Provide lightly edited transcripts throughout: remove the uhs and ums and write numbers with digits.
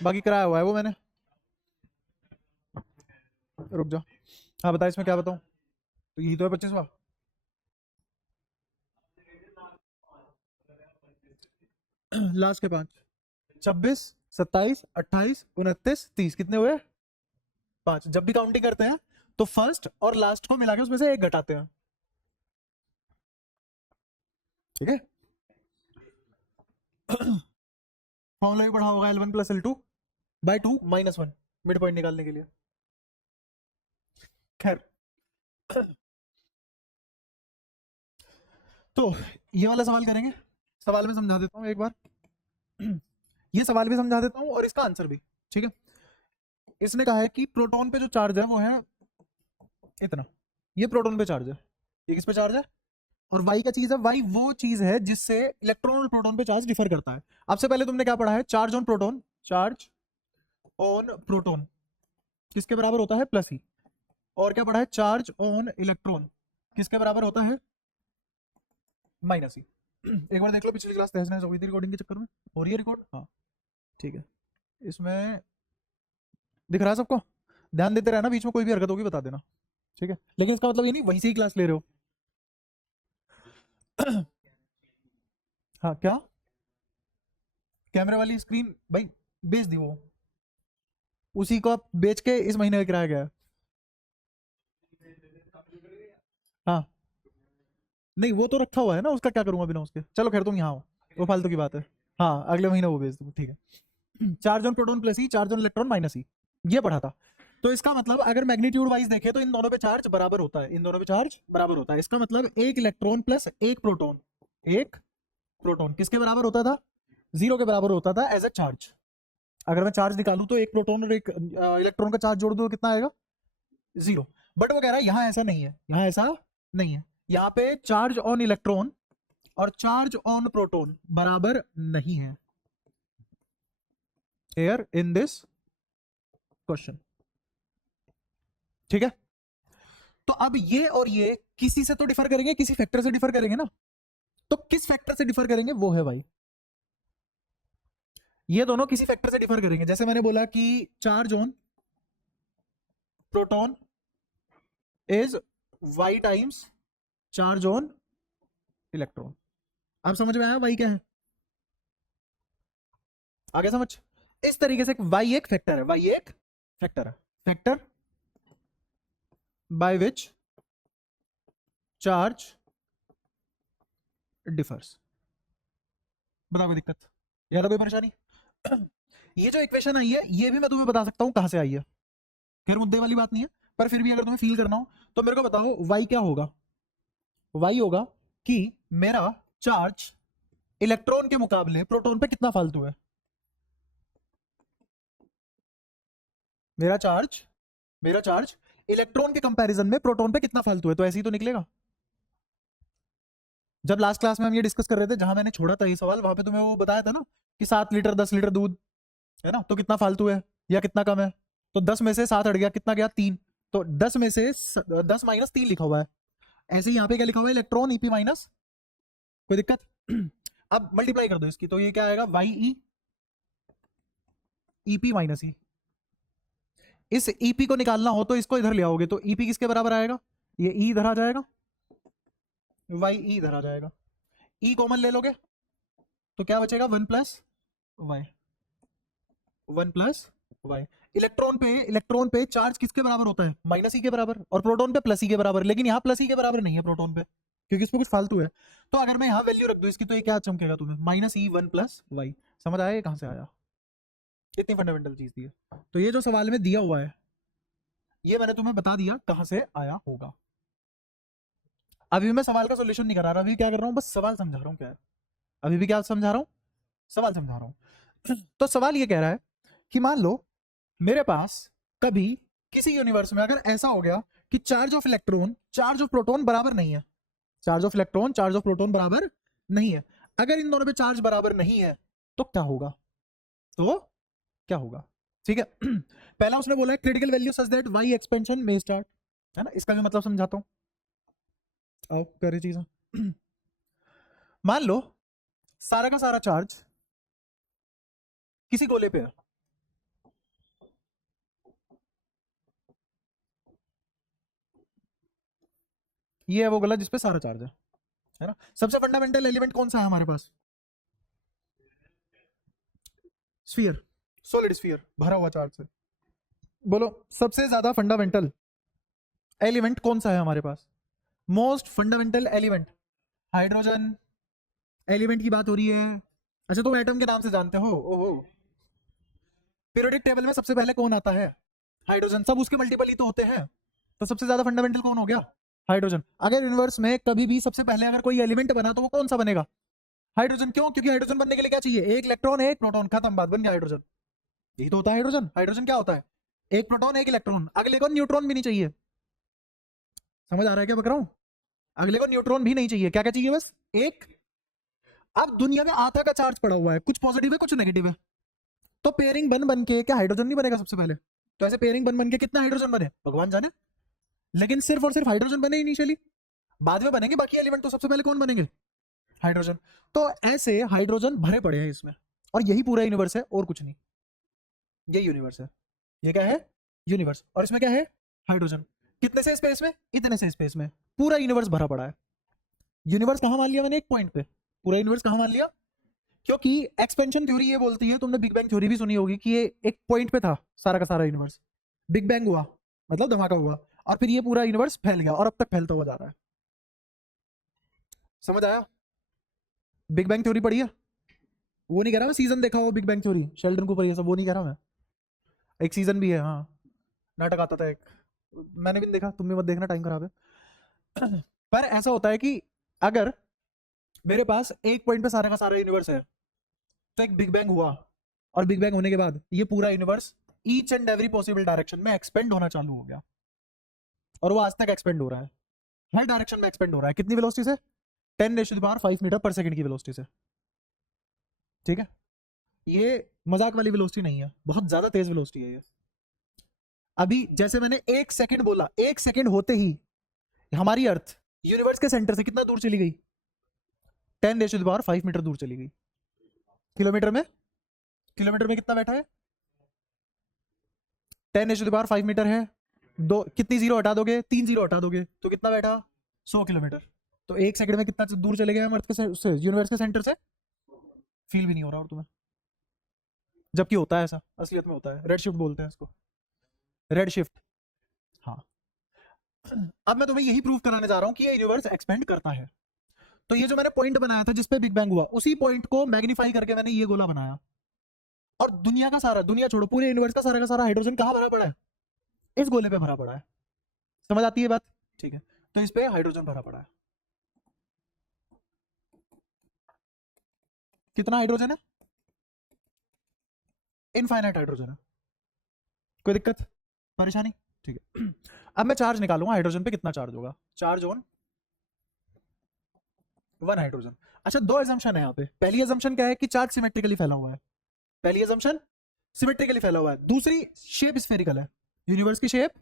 बाकी कराया हुआ है वो मैंने। रुक जाओ। हाँ बता, इसमें क्या बताऊँ? तो यही तो है 25वां। लास्ट के 5, 26, 27, 28, 29, 30, कितने हुए? 5। जब भी काउंटिंग करते हैं तो फर्स्ट और लास्ट को मिला के उसमें से एक घटाते हैं, ठीक है। फॉर्मूला भी पढ़ा होगा, L1 plus L2 by 2 minus 1, mid point निकालने के लिए। खैर, तो ये वाला सवाल करेंगे। सवाल में समझा देता हूँ एक बार। ये सवाल भी समझा देता हूँ और इसका आंसर भी, ठीक है। इसने कहा है कि प्रोटॉन पे जो चार्ज है वो है इतना, ये प्रोटॉन पे चार्ज है, ये किस पे चार्ज है? और वाई का चीज है, वाई वो चीज है जिससे इलेक्ट्रॉन और प्रोटॉन पे चार्ज डिफर करता है। आपसे पहले तुमने क्या पढ़ा है? Charge on proton, charge on proton किसके बराबर होता है? प्लस ही। और क्या पढ़ा है? चार्ज ऑन इलेक्ट्रॉन किसके बराबर होता है? माइनस ही। एक बार देख लो, पिछली क्लास तहस नहस हो गई थी रिकॉर्डिंग के चक्कर में। हो रही है रिकॉर्ड? हाँ ठीक है। इसमें दिख रहा है सबको? ध्यान देते रहना, बीच में कोई भी हरकत होगी बता देना, ठीक है। लेकिन इसका मतलब ये नहीं वहीं से ही क्लास ले रहे हो। हाँ क्या? कैमरे वाली स्क्रीन भाई बेच दी वो, उसी को आप बेच के इस महीने में किराया गया है। हाँ नहीं वो तो रखा हुआ है ना, उसका क्या करूंगा बिना उसके। चलो खैर तुम यहाँ हो, वो फालतू की बात है। हाँ अगले महीने वो बेच दूँ, ठीक है। चार्ज ऑन प्रोटॉन प्लस ही, चार्ज ऑन इलेक्ट्रॉन माइनस ही, ये पढ़ा था। तो इसका मतलब अगर मैग्नीट्यूड वाइज देखें तो इन दोनों पे चार्ज बराबर होता है, इन दोनों पे चार्ज बराबर होता है। इसका मतलब एक इलेक्ट्रॉन प्लस एक प्रोटॉन, एक प्रोटॉन किसके बराबर होता था? 0 के बराबर होता था एज ए चार्ज। अगर मैं चार्ज निकालूं तो एक प्रोटॉन और एक इलेक्ट्रॉन का चार्ज जोड़ दूं तो कितना आएगा? 0। बट वो कह रहा है यहाँ ऐसा नहीं है, यहाँ ऐसा नहीं है। यहाँ पे चार्ज ऑन इलेक्ट्रॉन और चार्ज ऑन प्रोटॉन बराबर नहीं है here in this क्वेश्चन, ठीक है। तो अब ये और ये किसी से तो डिफर करेंगे, किसी फैक्टर से डिफर करेंगे ना। तो किस फैक्टर से डिफर करेंगे वो है भाई, ये दोनों किसी फैक्टर से डिफर करेंगे। जैसे मैंने बोला कि charge on proton is y times charge on electron. आप समझ में आया वाई क्या है? आगे समझ। इस तरीके से वाई एक फैक्टर है, वाई एक फैक्टर है, factor by which charge differs. बताओ कोई दिक्कत या तो कोई परेशानी? ये जो इक्वेशन आई है ये भी मैं तुम्हें बता सकता हूं कहां से आई है, फिर मुद्दे वाली बात नहीं है। पर फिर भी अगर तुम्हें फील करना हो तो मेरे को बताओ वाई क्या होगा। वाई होगा कि मेरा चार्ज इलेक्ट्रॉन के मुकाबले प्रोटॉन पे कितना फालतू है। मेरा चार्ज इलेक्ट्रॉन के कंपैरिजन में प्रोटॉन पे कितना फालतू है, तो ऐसे ही तो निकलेगा। जब लास्ट क्लास में हम ये डिस्कस कर रहे थे, जहां मैंने छोड़ा था ये सवाल, वहां पे तुम्हें वो बताया था ना कि 7 लीटर 10 लीटर दूध है ना, तो कितना फालतू है या कितना कम है। तो 10 में से 7 हट गया, कितना गया? 3। तो 10 में से 10 माइनस 3 लिखा हुआ है। ऐसे ही यहाँ पे क्या लिखा हुआ है? इलेक्ट्रॉन ईपी माइनस, कोई दिक्कत? अब मल्टीप्लाई कर दो इसकी, तो ये क्या आएगा? वाई ई ईपी माइनस ई। इस ईपी को निकालना हो तो इसको इधर ले आओगे, तो ईपी किसके बराबर आएगा? ये ई इधर आ जाएगा, वाई ई इधर आ जाएगा। ई कॉमन ले लोगे तो क्या बचेगा? 1 plus y, 1 plus y. Electron पे चार्ज किसके बराबर होता है? माइनस ई के बराबर, और प्रोटॉन पे प्लस ई के बराबर। लेकिन यहाँ प्लस ई के बराबर नहीं है प्रोटॉन पे, क्योंकि इसमें कुछ फालतू है। तो अगर मैं यहाँ वैल्यू रख दूं इसकी, तो ये क्या चमकेगा तुम्हें? माइनस ई 1 प्लस वाई। समझ आया ये कहाँ से आया? इतनी फंडामेंटल चीज थी ये। तो ये जो सवाल में दिया हुआ है ये मैंने तुम्हें बता दिया कहाँ से आया होगा। अभी मैं सवाल का सोल्यूशन नहीं करा रहा, अभी क्या कर रहा हूँ? बस सवाल समझा रहा हूँ क्या है। अभी भी क्या समझा रहा हूँ? सवाल समझा रहा हूँ। तो सवाल ये कह रहा है कि मान लो मेरे पास कभी किसी यूनिवर्स में अगर ऐसा हो गया कि charge of electron charge of proton बराबर नहीं है, charge of electron charge of proton बराबर नहीं है। अगर इन दोनों पे चार्ज बराबर नहीं है तो क्या होगा? तो क्या होगा? ठीक है। पहला उसने बोला है critical value such that y expansion में स्टार्ट, है ना। इसका भी मतलब समझाता हूं, आओ करे चीजें। मान लो सारा का सारा चार्ज किसी गोले पे है, ये है वो गोला जिसपे सारा चार्ज है ना। सबसे फंडामेंटल एलिमेंट कौन सा है हमारे पास? स्फीयर, सॉलिड स्फीयर भरा हुआ चार्ज से। बोलो सबसे ज्यादा फंडामेंटल एलिमेंट कौन सा है हमारे पास? Most fundamental element, hydrogen element की बात हो रही है। अच्छा तुम एटम के नाम से जानते हो? ओहो, पीरियोडिक टेबल में सबसे पहले कौन आता है? हाइड्रोजन। सब उसके मल्टीपल ही तो होते हैं, तो सबसे ज्यादा फंडामेंटल कौन हो गया? हाइड्रोजन। अगर यूनिवर्स में कभी भी सबसे पहले अगर कोई एलिमेंट बना तो वो कौन सा बनेगा? हाइड्रोजन। क्यों? क्योंकि हाइड्रोजन बनने के लिए क्या चाहिए? एक इलेक्ट्रॉन एक प्रोटॉन, खत्म, बात बन गया हाइड्रोजन। यही तो होता है हाइड्रोजन। हाइड्रोजन क्या होता है? एक प्रोटॉन एक इलेक्ट्रॉन, अगले को न्यूट्रॉन भी नहीं चाहिए। समझ आ रहा है क्या बक रहा हूं? अगले को न्यूट्रॉन भी नहीं चाहिए, क्या क्या चाहिए? बस एक। अब दुनिया में आधा का चार्ज पड़ा हुआ है, कुछ पॉजिटिव है कुछ नेगेटिव है, तो पेयरिंग बन बन के क्या हाइड्रोजन नहीं बनेगा सबसे पहले? तो ऐसे पेयरिंग बन बन के कितना हाइड्रोजन बने भगवान जाने, लेकिन सिर्फ और सिर्फ हाइड्रोजन बने इनिशियली, बाद में बनेंगे बाकी एलिमेंट, तो सबसे पहले कौन बनेंगे? हाइड्रोजन। तो ऐसे हाइड्रोजन भरे पड़े हैं इसमें, और यही पूरा यूनिवर्स है और कुछ नहीं। ये यूनिवर्स है, ये क्या है? यूनिवर्स। और इसमें क्या है? हाइड्रोजन। कितने से स्पेस में? इतने से स्पेस में पूरा यूनिवर्स भरा पड़ा है। यूनिवर्स कहां मान लिया मैंने? एक पॉइंट पे। पूरा यूनिवर्स कहां मान लिया? क्योंकि एक्सपेंशन थ्योरी ये बोलती है, तुमने बिग बैंग थ्योरी भी सुनी होगी, कि ये एक पॉइंट पे था सारा का सारा यूनिवर्स, बिग बैंग हुआ मतलब धमाका हुआ, और फिर ये पूरा यूनिवर्स फैल गया और अब तक फैलता हुआ जा रहा है। समझ आया? बिग बैंग थ्योरी पढ़ी है? वो नहीं कह रहा मैं सीजन देखा हो big bang theory, Sheldon Cooper ये सब, वो नहीं कह रहा मैं। एक सीजन भी है, हाँ, नाटक आता था एक, मैंने भी नहीं देखा, तुम भी मत देखना, टाइम खराब है। पर ऐसा होता है कि अगर मेरे पास एक पॉइंट पे सारा का सारा यूनिवर्स है, तो एक बिग बैंग हुआ, और बिग बैंग होने के बाद ये पूरा universe each and every possible direction में एक्सपेंड होना चालू हो गया, और वो आज तक एक्सपेंड हो रहा है, हर डायरेक्शन में एक्सपेंड हो रहा है। कितनी वेलोसिटी से? 10⁵ मीटर पर सेकंड की वेलोसिटी से। ठीक है, ये मजाक वाली वेलोसिटी नहीं है, बहुत ज्यादा तेज वेलोसिटी है ये। अभी जैसे मैंने एक सेकंड बोला, एक सेकंड होते ही हमारी अर्थ यूनिवर्स के सेंटर से कितना दूर चली गई? 10⁵ मीटर दूर चली गई। किलोमीटर में, किलोमीटर में कितना बैठा है? 10⁵ मीटर है, दो कितनी जीरो हटा दोगे? 3 जीरो हटा दोगे तो कितना बैठा? 100 किलोमीटर। तो एक सेकंड में कितना दूर चले गए हम अर्थ के उससे, यूनिवर्स के सेंटर से? फील भी नहीं हो रहा और तुम्हें, जबकि होता है ऐसा, असलियत में होता है। रेड शिफ्ट बोलते हैं इसको, रेड शिफ्ट। हाँ, अब मैं तुम्हें यही प्रूव कराने जा रहा हूं कि ये यूनिवर्स एक्सपेंड करता है। तो ये जो मैंने पॉइंट बनाया था जिसपे बिग बैंग हुआ, उसी पॉइंट को मैग्नीफाई करके मैंने ये गोला बनाया, और दुनिया का सारा, दुनिया छोड़ो पूरे यूनिवर्स का सारा हाइड्रोजन कहां भरा पड़ा है? इस गोले पे भरा पड़ा है। समझ आती है बात? ठीक है, तो इस पे हाइड्रोजन भरा पड़ा है। कितना हाइड्रोजन है? इनफाइनाइट हाइड्रोजन है। कोई दिक्कत परेशानी? ठीक है। अब मैं चार्ज निकालूंगा, हाइड्रोजन पे कितना चार्ज होगा। Charge on 1 hydrogen. अच्छा, दो एजम्पशन है यहाँ पे। पहली एजम्पशन क्या है? कि चार्ज सिमेट्रिकली फैला हुआ है। पहली एजम्पशन सिमेट्रिकली फैला हुआ है। दूसरी, शेप स्फेरिकल है, यूनिवर्स की शेप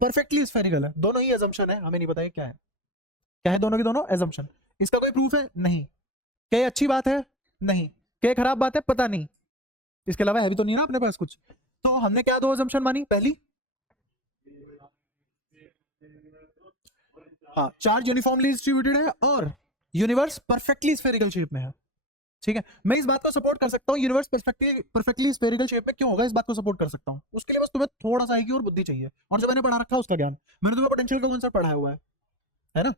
परफेक्टली स्फेरिकल है। दोनों ही एजम्पशन है, हमें नहीं पता क्या है। क्या है? दोनों की दोनों एजम्पशन। इसका कोई प्रूफ है? नहीं। क्या ये अच्छी बात है? नहीं। क्या ये खराब बात है? पता नहीं। इसके अलावा है भी तो नहीं ना अपने पास कुछ। तो हमने क्या दो एजम्पशन मानी? पहली, हाँ, चार्ज यूनिफॉर्मली डिस्ट्रीब्यूटेड है और यूनिवर्स परफेक्टली स्फेरिकल शेप में है। ठीक है, मैं इस बात को सपोर्ट कर सकता हूँ, यूनिवर्स परफेक्टली स्फेरिकल शेप में क्यों होगा, इस बात को सपोर्ट कर सकता हूँ। उसके लिए बस तुम्हें थोड़ा सा आएगी और बुद्धि चाहिए, और जो मैंने पढ़ा रखा है उसका ज्ञान। मैंने तुम्हें पोटेंशियल का कॉन्सेप्ट पढ़ाया हुआ है ना?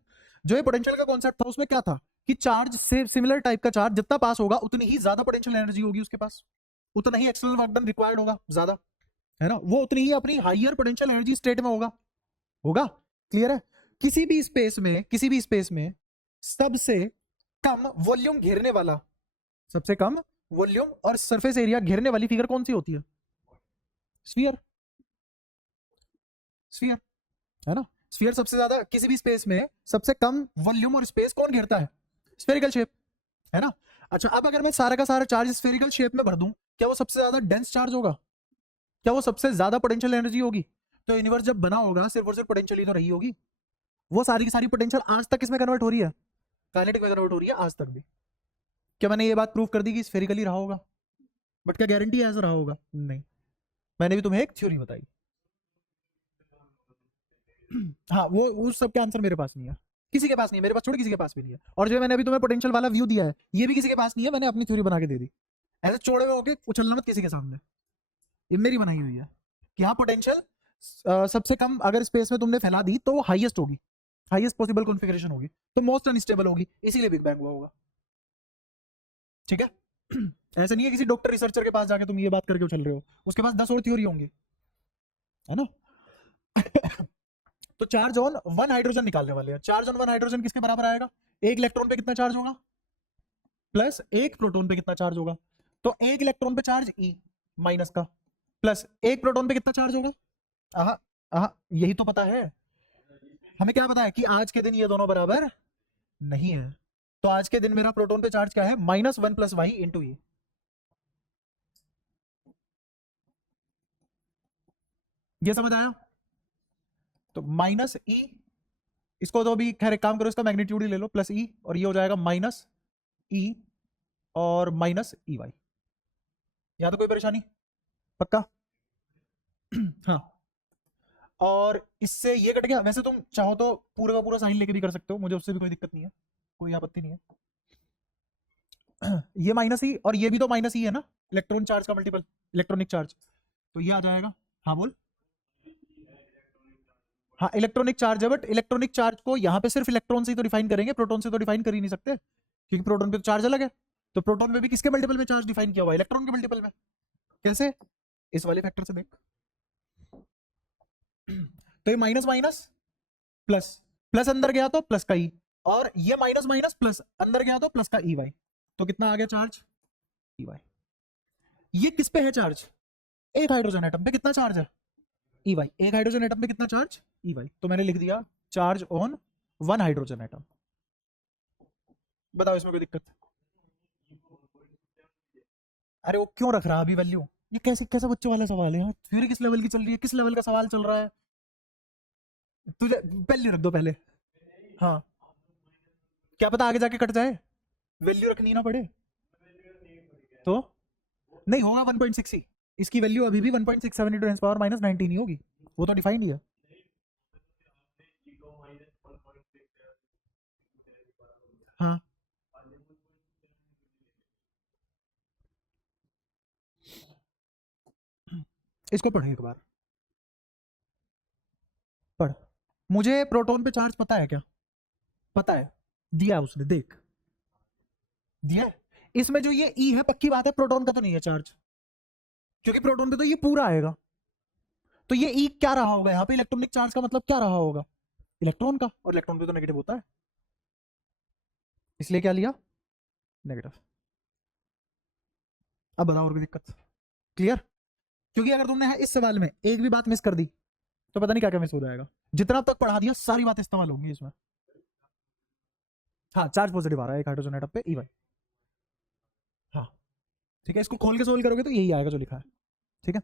जो ये पोटेंशियल का कॉन्सेप्ट था उसमें क्या था? कि चार्ज से सिमिलर टाइप का चार्ज जितना पास होगा उतनी ही ज्यादा पोटेंशियल एनर्जी होगी उसके पास, उतना ही एक्सटर्नल वर्क डन रिक्वायर्ड होगा ज्यादा, है ना? वो उतनी ही अपनी हायर पोटेंशियल एनर्जी स्टेट में होगा। होगा? क्लियर है? किसी भी स्पेस में, किसी भी स्पेस में सबसे कम वॉल्यूम घेरने वाला, सबसे कम वॉल्यूम और सरफेस एरिया घेरने वाली फिगर कौन सी होती है? स्फीयर। स्फीयर, है ना? स्फीयर सबसे ज्यादा, किसी भी स्पेस में सबसे कम वॉल्यूम और स्पेस कौन घेरता है? स्फेरिकल शेप, है ना? अच्छा, अब अगर मैं सारा का सारा चार्ज स्फेरिकल शेप में भर दूं, क्या वो सबसे ज्यादा डेंस चार्ज होगा? क्या वो सबसे ज्यादा पोटेंशियल एनर्जी होगी? तो यूनिवर्स जब बना होगा सिर्फ और सिर्फ पोटेंशियल ही तो रही होगी। वो सारी की सारी पोटेंशियल आज तक किसमें कन्वर्ट हो रही है? काइनेटिक में कन्वर्ट हो रही है आज तक भी। क्या मैंने ये बात प्रूव कर दी कि स्फेरिकली रहा होगा? बट क्या गारंटी ऐसा रहा होगा? नहीं। मैंने भी तुम्हें एक थ्योरी बताई। हाँ, वो उस सब के आंसर मेरे पास नहीं है। किसी के पास नहीं है, मेरे पास छोड़ किसी के पास भी नहीं है। और जो मैंने अभी तुम्हें पोटेंशियल वाला व्यू दिया है ये भी किसी के पास नहीं है, मैंने अपनी थ्योरी बना के दे दी। ऐसे चौड़े हुए होके उछलना मत किसी के सामने, ये मेरी बनाई हुई है कि हाँ पोटेंशियल सबसे कम अगर स्पेस में तुमने फैला दी तो वो हाईएस्ट होगी, हाईएस्ट पॉसिबल कॉन्फ़िगरेशन होगी, तो मोस्ट अनस्टेबल होगी, इसीलिए बिग बैंग हुआ होगा। ठीक है ऐसे नहीं है किसी डॉक्टर रिसर्चर के पास जाके तुम ये बात करके उछल रहे हो, उसके पास 10 और थ्योरी होंगी, है ना तो चार्ज ऑन वन हाइड्रोजन निकालने वाले हैं। चार्ज ऑन वन हाइड्रोजन किसके बराबर आएगा? एक इलेक्ट्रॉन पे कितना चार्ज होगा प्लस एक प्रोटॉन पे कितना चार्ज होगा। तो एक इलेक्ट्रॉन पे चार्ज ई माइनस का प्लस एक प्रोटॉन पे कितना चार्ज होगा। आहा आहा यही तो पता है हमें, क्या पता है कि आज के दिन ये दोनों बराबर नहीं है। तो आज के दिन मेरा प्रोटॉन पे चार्ज क्या है? -1 + y इंटू ई। ये समझ आया? तो माइनस ई, इसको तो अभी खैर एक काम करो, इसका मैग्नीट्यूड ही ले लो प्लस ई, और ये हो जाएगा माइनस ई और माइनस ई वाई। या तो कोई परेशानी? पक्का हाँ, और इससे ये कट गया। वैसे तुम चाहो तो पूरा का पूरा साइन लेके भी कर सकते हो, मुझे उससे भी कोई दिक्कत नहीं है, कोई आपत्ति नहीं है ये माइनस ई और ये भी तो माइनस ई है ना, इलेक्ट्रॉन चार्ज का मल्टीपल, इलेक्ट्रॉनिक चार्ज, तो ये आ जाएगा। हाँ बोल। हाँ इलेक्ट्रॉनिक चार्ज है, बट इलेक्ट्रॉनिक चार्ज को यहाँ पे सिर्फ इलेक्ट्रॉन से ही तो डिफाइन करेंगे, प्रोटॉन से तो डिफाइन कर ही नहीं सकते, क्योंकि प्रोटॉन पे तो चार्ज अलग है। तो प्रोटॉन में भी किसके मल्टीपल में चार्ज डिफाइन किया हुआ है? इलेक्ट्रॉन के मल्टीपल में। कैसे? इस वाले फैक्टर से देख तो ये माइनस माइनस प्लस, प्लस अंदर गया तो प्लस का ई, और ये माइनस माइनस प्लस अंदर गया तो प्लस का ई वाई, तो कितना आ गया चार्ज? E Y. ये किस पे है चार्ज? एक हाइड्रोजन एटम पे कितना चार्ज है? E y. एक हाइड्रोजन एटम पे कितना चार्ज? E y. तो मैंने लिख दिया charge on one hydrogen atom. बताओ इसमें कोई दिक्कत? अरे वो क्यों रख रहा है अभी वैल्यू? ये कैसे, कैसा बच्चों वाला सवाल है यार? थ्योरी किस लेवल की चल रही है, किस लेवल का सवाल चल रहा है? तुझे वैल्यू रख दो पहले। हाँ, क्या पता आगे जाके कट जाए, वैल्यू रखनी ना पड़े तो। नहीं होगा 1.6 ही, इसकी वैल्यू अभी भी 1.67 × 10⁻⁻19 ही होगी, वो तो डिफाइंड ही है। हाँ इसको पढ़ो एक बार, पढ़। मुझे प्रोटॉन पे चार्ज पता है क्या? पता है, दिया उसने, देख दिया है। इसमें जो ये ई है पक्की बात है प्रोटॉन का तो नहीं है चार्ज, क्योंकि प्रोटॉन पे तो ये पूरा आएगा। तो ये ई क्या रहा होगा यहाँ पे? इलेक्ट्रॉनिक चार्ज का मतलब क्या रहा होगा? इलेक्ट्रॉन का, और इलेक्ट्रॉन पे तो नेगेटिव होता है, इसलिए क्या लिया? नेगेटिव। अब बताओ और कोई दिक्कत? क्लियर? क्योंकि अगर तुमने इस सवाल में एक भी बात मिस कर दी तो पता नहीं क्या क्या मिस हो जाएगा। जितना अब तक पढ़ा दिया सारी बातें इस्तेमाल होंगी इसमें। हाँ चार्ज पॉजिटिव आ रहा है एक हाइड्रोजन एटम पे, ई वाई। हाँ ठीक है, इसको खोल के सोल्व करोगे तो यही आएगा जो लिखा है। ठीक है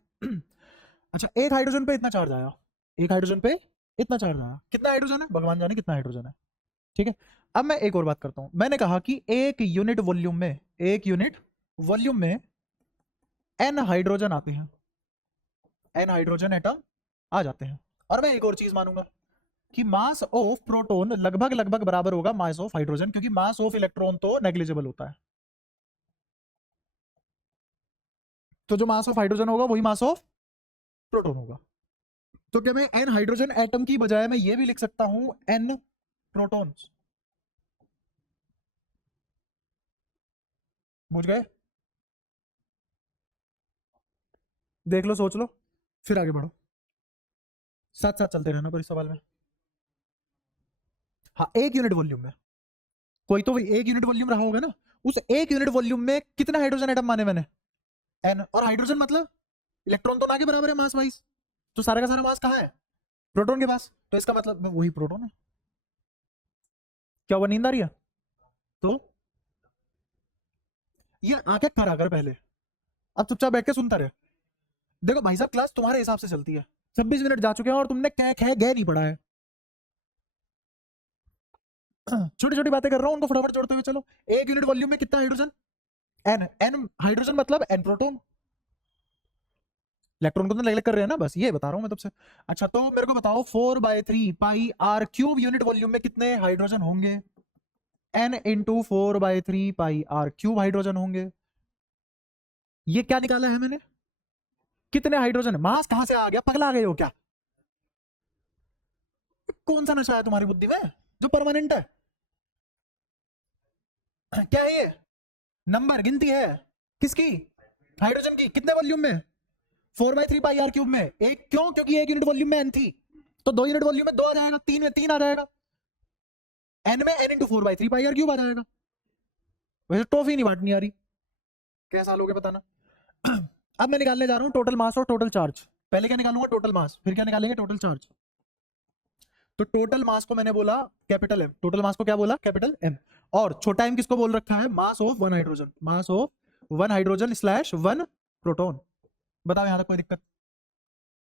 अच्छा, एक हाइड्रोजन पे इतना चार्ज आया, एक हाइड्रोजन पे इतना चार्ज आया, कितना हाइड्रोजन है भगवान जाने कितना हाइड्रोजन है। ठीक है, अब मैं एक और बात करता हूं। मैंने कहा कि एक यूनिट वॉल्यूम में, एक यूनिट वॉल्यूम में एन हाइड्रोजन आते हैं, एन हाइड्रोजन एटम आ जाते हैं। और मैं एक और चीज मानूंगा कि मास ऑफ प्रोटॉन लगभग लगभग बराबर होगा मास ऑफ हाइड्रोजन, क्योंकि मास ऑफ इलेक्ट्रॉन तो नेग्लिजिबल होता है। तो जो मास ऑफ हाइड्रोजन होगा वही मास ऑफ प्रोटॉन होगा। तो क्या मैं एन हाइड्रोजन एटम की बजाय मैं ये भी लिख सकता हूं एन प्रोटॉन्स? बुझ गए? देख लो, सोच लो, फिर आगे बढ़ो, साथ साथ चलते रहना पर इस सवाल में। हाँ एक यूनिट वॉल्यूम में, कोई तो वही एक यूनिट वॉल्यूम रहा होगा ना, उस एक यूनिट वॉल्यूम में कितना हाइड्रोजन एटम माने मैंने? एन। और हाइड्रोजन मतलब इलेक्ट्रॉन तो ना के बराबर है मास वाइज, तो सारा का सारा मास कहाँ है? प्रोटॉन के पास, तो इसका मतलब वही प्रोटॉन है। क्या हुआ, नींद आ रही है? तो ये आंखें खड़ा कर पहले, अब चुपचाप बैठ के सुनता रहे। देखो भाई साहब क्लास तुम्हारे हिसाब से चलती है, 26 मिनट जा चुके हैं और तुमने कै खे गए नहीं पढ़ा है छोटी छोटी बातें कर रहा हूं, उनको फटाफट जोड़ते हुए चलो। एक यूनिट वॉल्यूम में कितना हाइड्रोजन? एन। एन हाइड्रोजन मतलब एन प्रोटॉन। इलेक्ट्रॉन को तो नेग्लेक्ट कर रहे हैं ना, बस ये बता रहा हूं मैं तब से। अच्छा तो मेरे को बताओ 4/3 pi are cube unit volume में कितने हाइड्रोजन होंगे? n into 4/3 pi are cube hydrogen होंगे। ये क्या निकाला है मैंने? कितने हाइड्रोजन? मास कहां से आ गया, पगला गए हो क्या? कौन सा नशा है तुम्हारी बुद्धि में जो परमानेंट है? क्या है ये? नंबर गिनती है किसकी? हाइड्रोजन की। कितने वॉल्यूम में? 4/3 पाई आर क्यूब में। एक क्यों? क्योंकि एक यूनिट वॉल्यूम में n थी, तो 2 यूनिट वॉल्यूम में 2 आ जाएगा, 3 में 3 आ जाएगा, n में n into 4/3 pi are cube आ जाएगा। वैसे टॉफी नहीं बांटनी आ रही, कैसा लोगे बताना। अब मैं निकालने जा रहा हूं टोटल मास और टोटल चार्ज। पहले क्या निकालूंगा? टोटल मास, फिर क्या निकालेंगे? Total charge. तो टोटल मास को मैंने बोला कैपिटल एम। टोटल मास को क्या बोला? Capital M. और छोटा एम किसको बोल रखा है? Mass of one hydrogen. Mass of one hydrogen slash one proton. बताओ यहां तक कोई दिक्कत,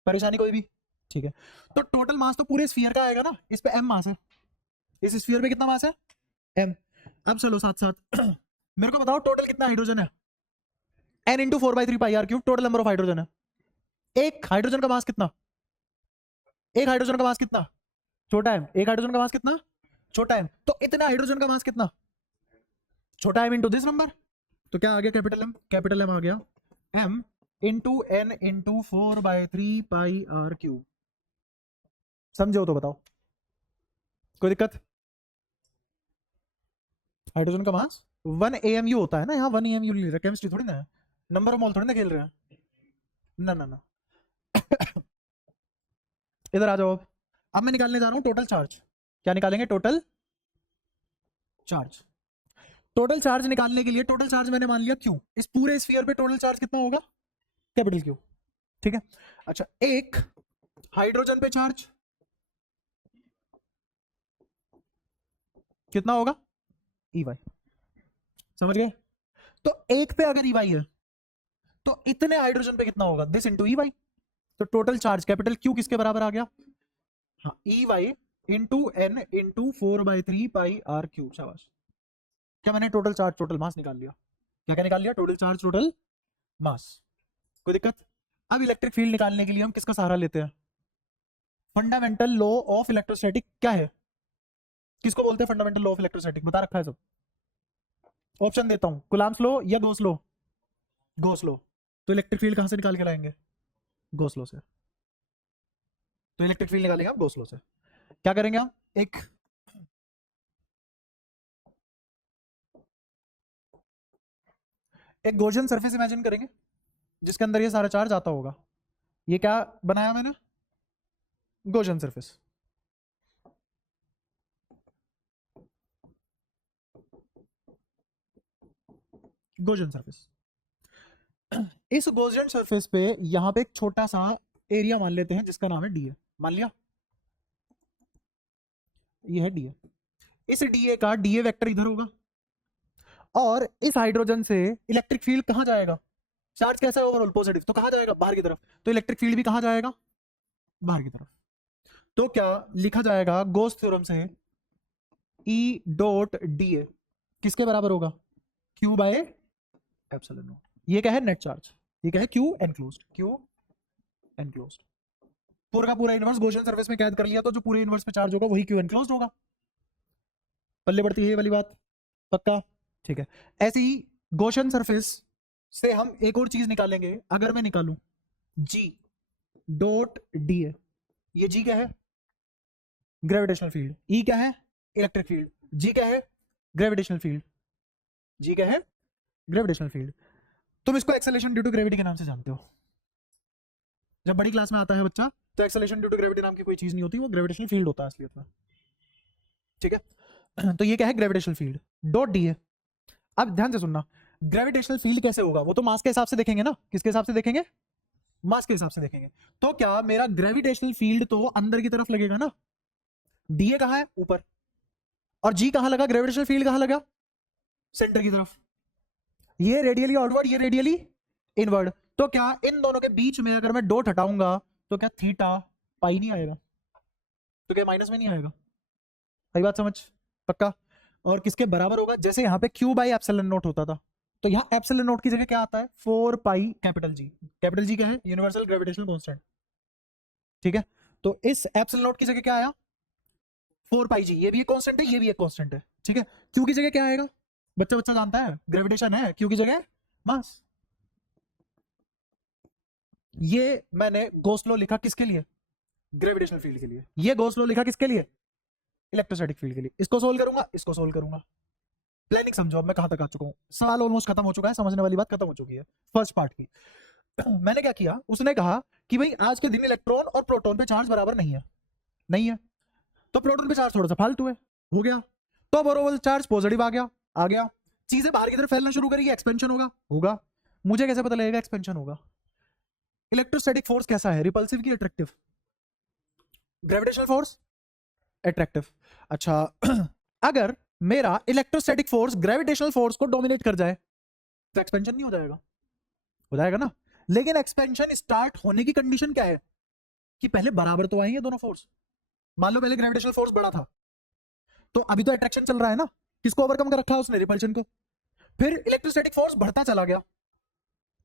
परेशानी कोई भी? ठीक है, तो टोटल मास तो पूरे स्फीयर का आएगा ना, इस पे एम मास है, इस स्फीयर पे कितना मास है? एम। अब चलो साथ साथ मेरे को बताओ टोटल कितना हाइड्रोजन है? n into 4/3 pi are cube total number of hydrogen है। एक हाइड्रोजन का मास कितना? एक हाइड्रोजन का मास कितना? छोटा एम। एक हाइड्रोजन का मास कितना? छोटा एम। तो इतना हाइड्रोजन का मास कितना? छोटा एम इंटू दिस नंबर। तो क्या आ गया? Capital M. कैपिटल एम आ गया M into n into 4/3 pi are cube. समझो तो बताओ, कोई दिक्कत? हाइड्रोजन का मास 1 AMU होता है ना, यहाँ 1 AMU ले रहा है, केमिस्ट्री थोड़ी ना है, नंबर ऑफ मोल थोड़ी ना खेल रहे हैं। ना ना ना इधर आ जाओ। अब मैं निकालने जा रहा हूँ टोटल चार्ज। क्या निकालेंगे? Total charge. टोटल चार्ज निकालने के लिए टोटल चार्ज मैंने मान लिया क्यू। इस पूरे स्फीयर पे टोटल चार्ज कितना होगा? Capital Q. ठीक है। अच्छा, एक हाइड्रोजन पे चार्ज कितना होगा? EY। समझ गए? तो एक पे अगर EY है तो इतने हाइड्रोजन पे कितना होगा? This into EY। तो टोटल चार्ज कैपिटल क्यू किसके बराबर आ गया? हाँ, EY into n into 4/3 pi are cube. शाबाश। क्या मैंने टोटल चार्ज टोटल मास निकाल लिया? क्या क्या निकाल लिया? Total charge total mass. कोई दिक्कत? अब इलेक्ट्रिक फील्ड निकालने के लिए हम किसका सहारा लेते हैं? Fundamental law of electrostatic. क्या है? किसको बोलते हैं फंडामेंटल लॉ ऑफ इलेक्ट्रोस्टैटिक? बता रखा है सब। ऑप्शन देता हूं, कूलम्ब्स लॉ या गॉस लॉ? Gauss law. तो इलेक्ट्रिक फील्ड कहां से निकाल के लाएंगे? गॉस लॉ से। तो इलेक्ट्रिक फील्ड निकालेंगे हम गॉस लॉ से। क्या करेंगे हम? एक गॉसियन सरफेस इमेजिन करेंगे जिसके अंदर ये सारा चार्ज आता होगा। ये क्या बनाया मैंने? Gaussian surface. Gaussian surface. इस गॉसियन सरफेस पे यहां पे एक छोटा सा एरिया मान लेते हैं जिसका नाम है डीए। मान लिया, ये है डीए। इस डीए का डीए वेक्टर इधर होगा, और इस हाइड्रोजन से इलेक्ट्रिक फील्ड कहां जाएगा? चार्ज कैसा है ओवरऑल? पॉजिटिव, तो कहां जाएगा? बाहर की तरफ। तो इलेक्ट्रिक फील्ड भी कहां जाएगा? बाहर की तरफ। तो क्या लिखा जाएगा गॉस थ्योरम से? E डॉट डीए किसके बराबर होगा? Q by epsilon naught. ये क्या है? Net charge. ये क्या है? Q enclosed. Q enclosed. पूरा का पूरा इनवर्स गॉसियन सरफेस में कैद कर लिया, तो जो पूरे इनवर्स पे चार्ज होगा वही Q एनक्लोज्ड होगा। पल्ले पड़ती है ये वाली बात? पक्का? ठीक है। ऐसे ही गॉसियन सरफेस से हम एक और चीज निकालेंगे। अगर मैं निकालूं G डॉट डीए, ये G क्या है? Gravitational field. E क्या है? Electric field. G क्या है? Gravitational field. G क्या है? Gravitational field. तुम इसको एक्सेलरेशन ड्यू टू ग्रेविटी के नाम से जानते हो। जब बड़ी क्लास में आता है बच्चा, तो एक्सेलरेशन ड्यू टू ग्रेविटी नाम की कोई चीज नहीं होती, वो ग्रेविटेशनल फील्ड होता है असलियत में। ठीक है। तो ये क्या है? Gravitational field dot DA. अब ध्यान से सुनना, ग्रेविटेशनल फील्ड कैसे होगा? वो तो मास के हिसाब से देखेंगे ना। किसके हिसाब से देखेंगे? मास के हिसाब से देखेंगे। तो क्या मेरा ग्रेविटेशनल फील्ड तो अंदर की तरफ लगेगा ना? डीए कहां है? ऊपर। और जी कहां लगा? ग्रेविटेशनल फील्ड कहां लगा? सेंटर की तरफ। ये रेडियली आउटवर्ड, ये रेडियली इनवर्ड। तो क्या इन दोनों के बीच में अगर मैं डॉट हटाऊंगा तो क्या थीटा पाई नहीं आएगा? तो क्या माइनस में नहीं आएगा? सही बात समझ? पक्का? और किसके बराबर होगा? जैसे यहां पे Q बाई एप्सिलॉन नॉट होता था, तो यहाँ एप्सिलॉन नॉट की जगह क्या आता है 4 pi capital G. Capital G क्या है? Universal gravitational constant. ठीक है, तो इस एप्सिलॉन नॉट की जगह क्या आया 4 पाई जी। ये भी एक कांस्टेंट है, ये भी एक कांस्टेंट है। ठीक है, क्यू की जगह क्या आएगा? बच्चा बच्चा जानता है ग्रेविटेशन है, क्यू की जगह मास। ये मैंने गॉस लॉ लिखा किसके लिए? ग्रेविटेशनल फील्ड के लिए। ये गॉस लॉ लिखा किसके लिए? इलेक्ट्रोस्टैटिक फील्ड के लिए। इसको सोल्व करूंगा, इसको सोल्व करूंगा। प्लानिंग समझो अब मैं कहां तक आ चुका हूं। सवाल ऑलमोस्ट खत्म हो चुका है, समझने वाली बात खत्म हो चुकी है फर्स्ट पार्ट की। मैंने क्या किया, उसने कहा कि भाई आज के दिन इलेक्ट्रॉन और प्रोटॉन पे चार्ज बराबर नहीं है, नहीं है, तो प्रोटॉन पे चार्ज थोड़ा सा फालतू है, हो गया। तो अब ओवरऑल चार्ज पॉजिटिव आ गया, चीजें बाहर की तरफ फैलना शुरू करेगी, एक्सपेंशन होगा। मुझे कैसे पता लगेगा एक्सपेंशन होगा? इलेक्ट्रोस्टैटिक फोर्स कैसा है, रिपल्सिव की अट्रैक्टिव? Gravitational force attractive. अच्छा अगर मेरा इलेक्ट्रोस्टैटिक फोर्स ग्रेविटेशनल फोर्स को डोमिनेट कर जाए तो एक्सपेंशन नहीं हो जाएगा? हो जाएगा ना। लेकिन एक्सपेंशन स्टार्ट होने की कंडीशन क्या है कि पहले बराबर तो आएंगे दोनों फोर्स। मान लो पहले ग्रेविटेशनल फोर्स बड़ा था, तो अभी तो अट्रैक्शन चल रहा है ना, किसको ओवरकम कर रखा है उसने? रिपल्शन को। फिर इलेक्ट्रोस्टैटिक फोर्स बढ़ता चला गया।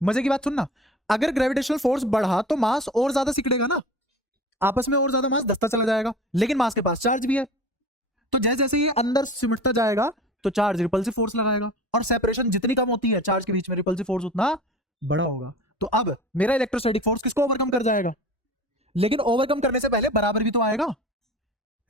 मजे की बात सुनना, अगर ग्रेविटेशनल फोर्स बढ़ा तो मास और ज्यादा सिकड़ेगा ना, आपस में और ज्यादा मास दसता चला जाएगा, लेकिन मास के पास चार्ज भी है। तो जैसे जैसे ये अंदर सिमटता जाएगा तो चार्ज रिपल्सिव फोर्स लगाएगा, और सेपरेशन जितनी कम होती है चार्ज के बीच में रिपल्सिव फोर्स उतना बड़ा होगा। तो अब मेरा इलेक्ट्रोस्टैटिक फोर्स किसको ओवरकम कर जाएगा? लेकिन ओवरकम करने से पहले बराबर भी तो आएगा,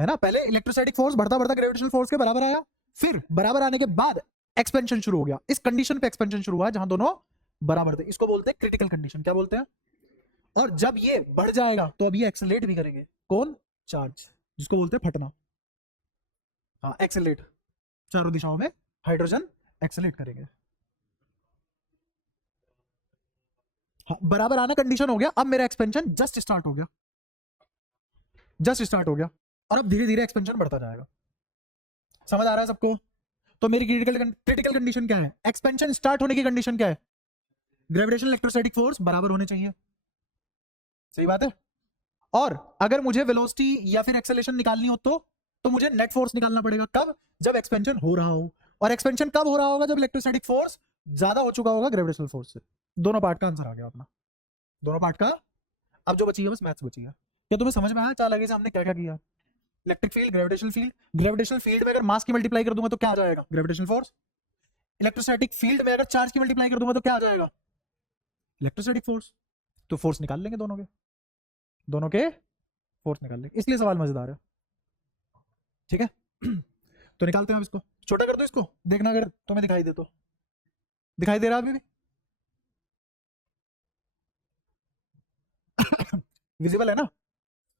है ना। पहले इलेक्ट्रोस्टैटिक फोर्स बढ़ता बढ़ता ग्रेविटेशनल फोर्स के बराबर आया, फिर बराबर आने के बाद एक्सपेंशन शुरू हो गया। इस कंडीशन पे एक्सपेंशन शुरू हुआ जहां दोनों बराबर थे। इसको बोलते हैं क्रिटिकल कंडीशन। क्या बोलते हैं? और जब ये बढ़ जाएगा तो अब ये एक्सेलरेट भी करेंगे। कौन? चार्ज, जिसको बोलते हैं फटना। हाँ, एक्सेलरेट, चारों दिशाओं में हाइड्रोजन एक्सेलरेट करेंगे। हाँ, बराबर आना कंडीशन हो गया। अब मेरा एक्सपेंशन जस्ट स्टार्ट हो गया, जस्ट स्टार्ट हो गया, और अब धीरे धीरे एक्सपेंशन बढ़ता जाएगा। समझ आ रहा है सबको? तो मेरी क्रिटिकल कंडीशन क्या है? एक्सपेंशन स्टार्ट होने की कंडीशन क्या है? ग्रेविटेशनल इलेक्ट्रोस्टैटिक फोर्स बराबर होने चाहिए। सही बात है। और अगर मुझे वेलोसिटी या फिर एक्सेलेरेशन निकालनी हो तो मुझे नेट फोर्स निकालना पड़ेगा। कब? जब एक्सपेंशन हो रहा हो। और एक्सपेंशन कब हो रहा होगा? जब इलेक्ट्रोस्टैटिक फोर्स ज्यादा हो चुका होगा ग्रेविटेशनल फोर्स से। दोनों पार्ट का आंसर आ गया अपना, दोनों पार्ट का। अब जो बची है बस मैथ्स बची है। क्या तुम्हें समझ में आया चाल आगे से हमने क्या क्या किया? Electric field, gravitational field. Gravitational field में अगर मास की मल्टीप्लाई कर दूंगा तो क्या आ जाएगा? Gravitational force. इलेक्ट्रोस्टैटिक फील्ड में अगर चार्ज की मल्टीप्लाई कर दूंगा तो क्या आ जाएगा? Electrostatic force. तो फोर्स निकाल लेंगे दोनों के, दोनों के फोर्स निकाल लेंगे, इसलिए सवाल मजेदार है। ठीक है तो निकालते हैं अब इसको। छोटा कर दो इसको, देखना अगर तुम्हें दिखाई दे तो। दिखाई दे रहा है अभी भी? विजिबल है ना?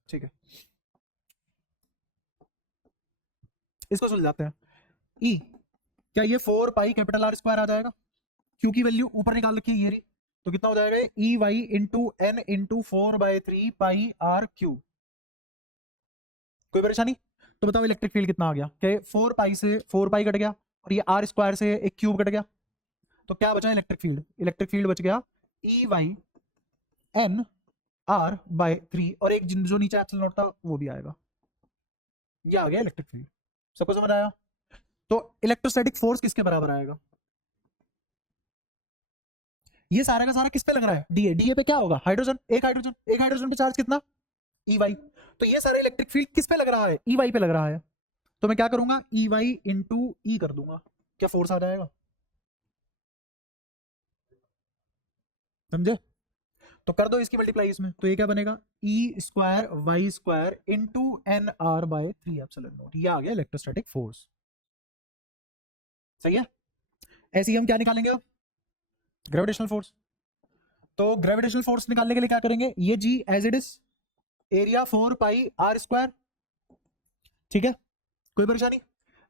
ठीक है, इसको सुलझाते हैं। ई, क्या ये 4 पाई कैपिटल आर स्क्वायर आ जाएगा? क्यू की वैल्यू ऊपर निकाल रखी है ये रही, तो कितना हो जाएगा? E y into n into 4/3 pi r cube. कोई परेशानी? तो बताओ इलेक्ट्रिक फील्ड कितना आ गया? क्या 4 पाई से 4 पाई कट गया, और ये आर स्क्वायर से एक क्यूब कट गया, तो क्या बचा इलेक्ट्रिक फील्ड? इलेक्ट्रिक फील्ड बच गया ई वाई एन r/3, और एक जो नीचे एप्सिलॉन नॉट था वो भी आएगा। ये आ गया इलेक्ट्रिक फील्ड। सबको समझ आया? तो इलेक्ट्रोस्टैटिक फोर्स किसके बराबर आएगा? ये सारा का सारा किस पे लग रहा है? डीए। डीए पे क्या होगा? हाइड्रोजन। एक हाइड्रोजन पे चार्ज कितना? E y. तो ये सारा इलेक्ट्रिक फील्ड किस पे लग रहा है? ई वाई पे लग रहा है। तो मैं क्या करूंगा? ई वाई इंटू ई कर दूंगा, क्या फोर्स आ जाएगा? समझे? तो कर दो इसकी मल्टीप्लाई इसमें, तो ये क्या बनेगा? E square Y square into N r/3 epsilon naught. ये आ गया इलेक्ट्रोस्टैटिक फोर्स। सही है। ऐसे ही हम क्या निकालेंगे अब? Gravitational force. तो ग्रेविटेशनल फोर्स निकालने के लिए क्या करेंगे? ये G as it is, area 4 pi are square. ठीक है, कोई परेशानी?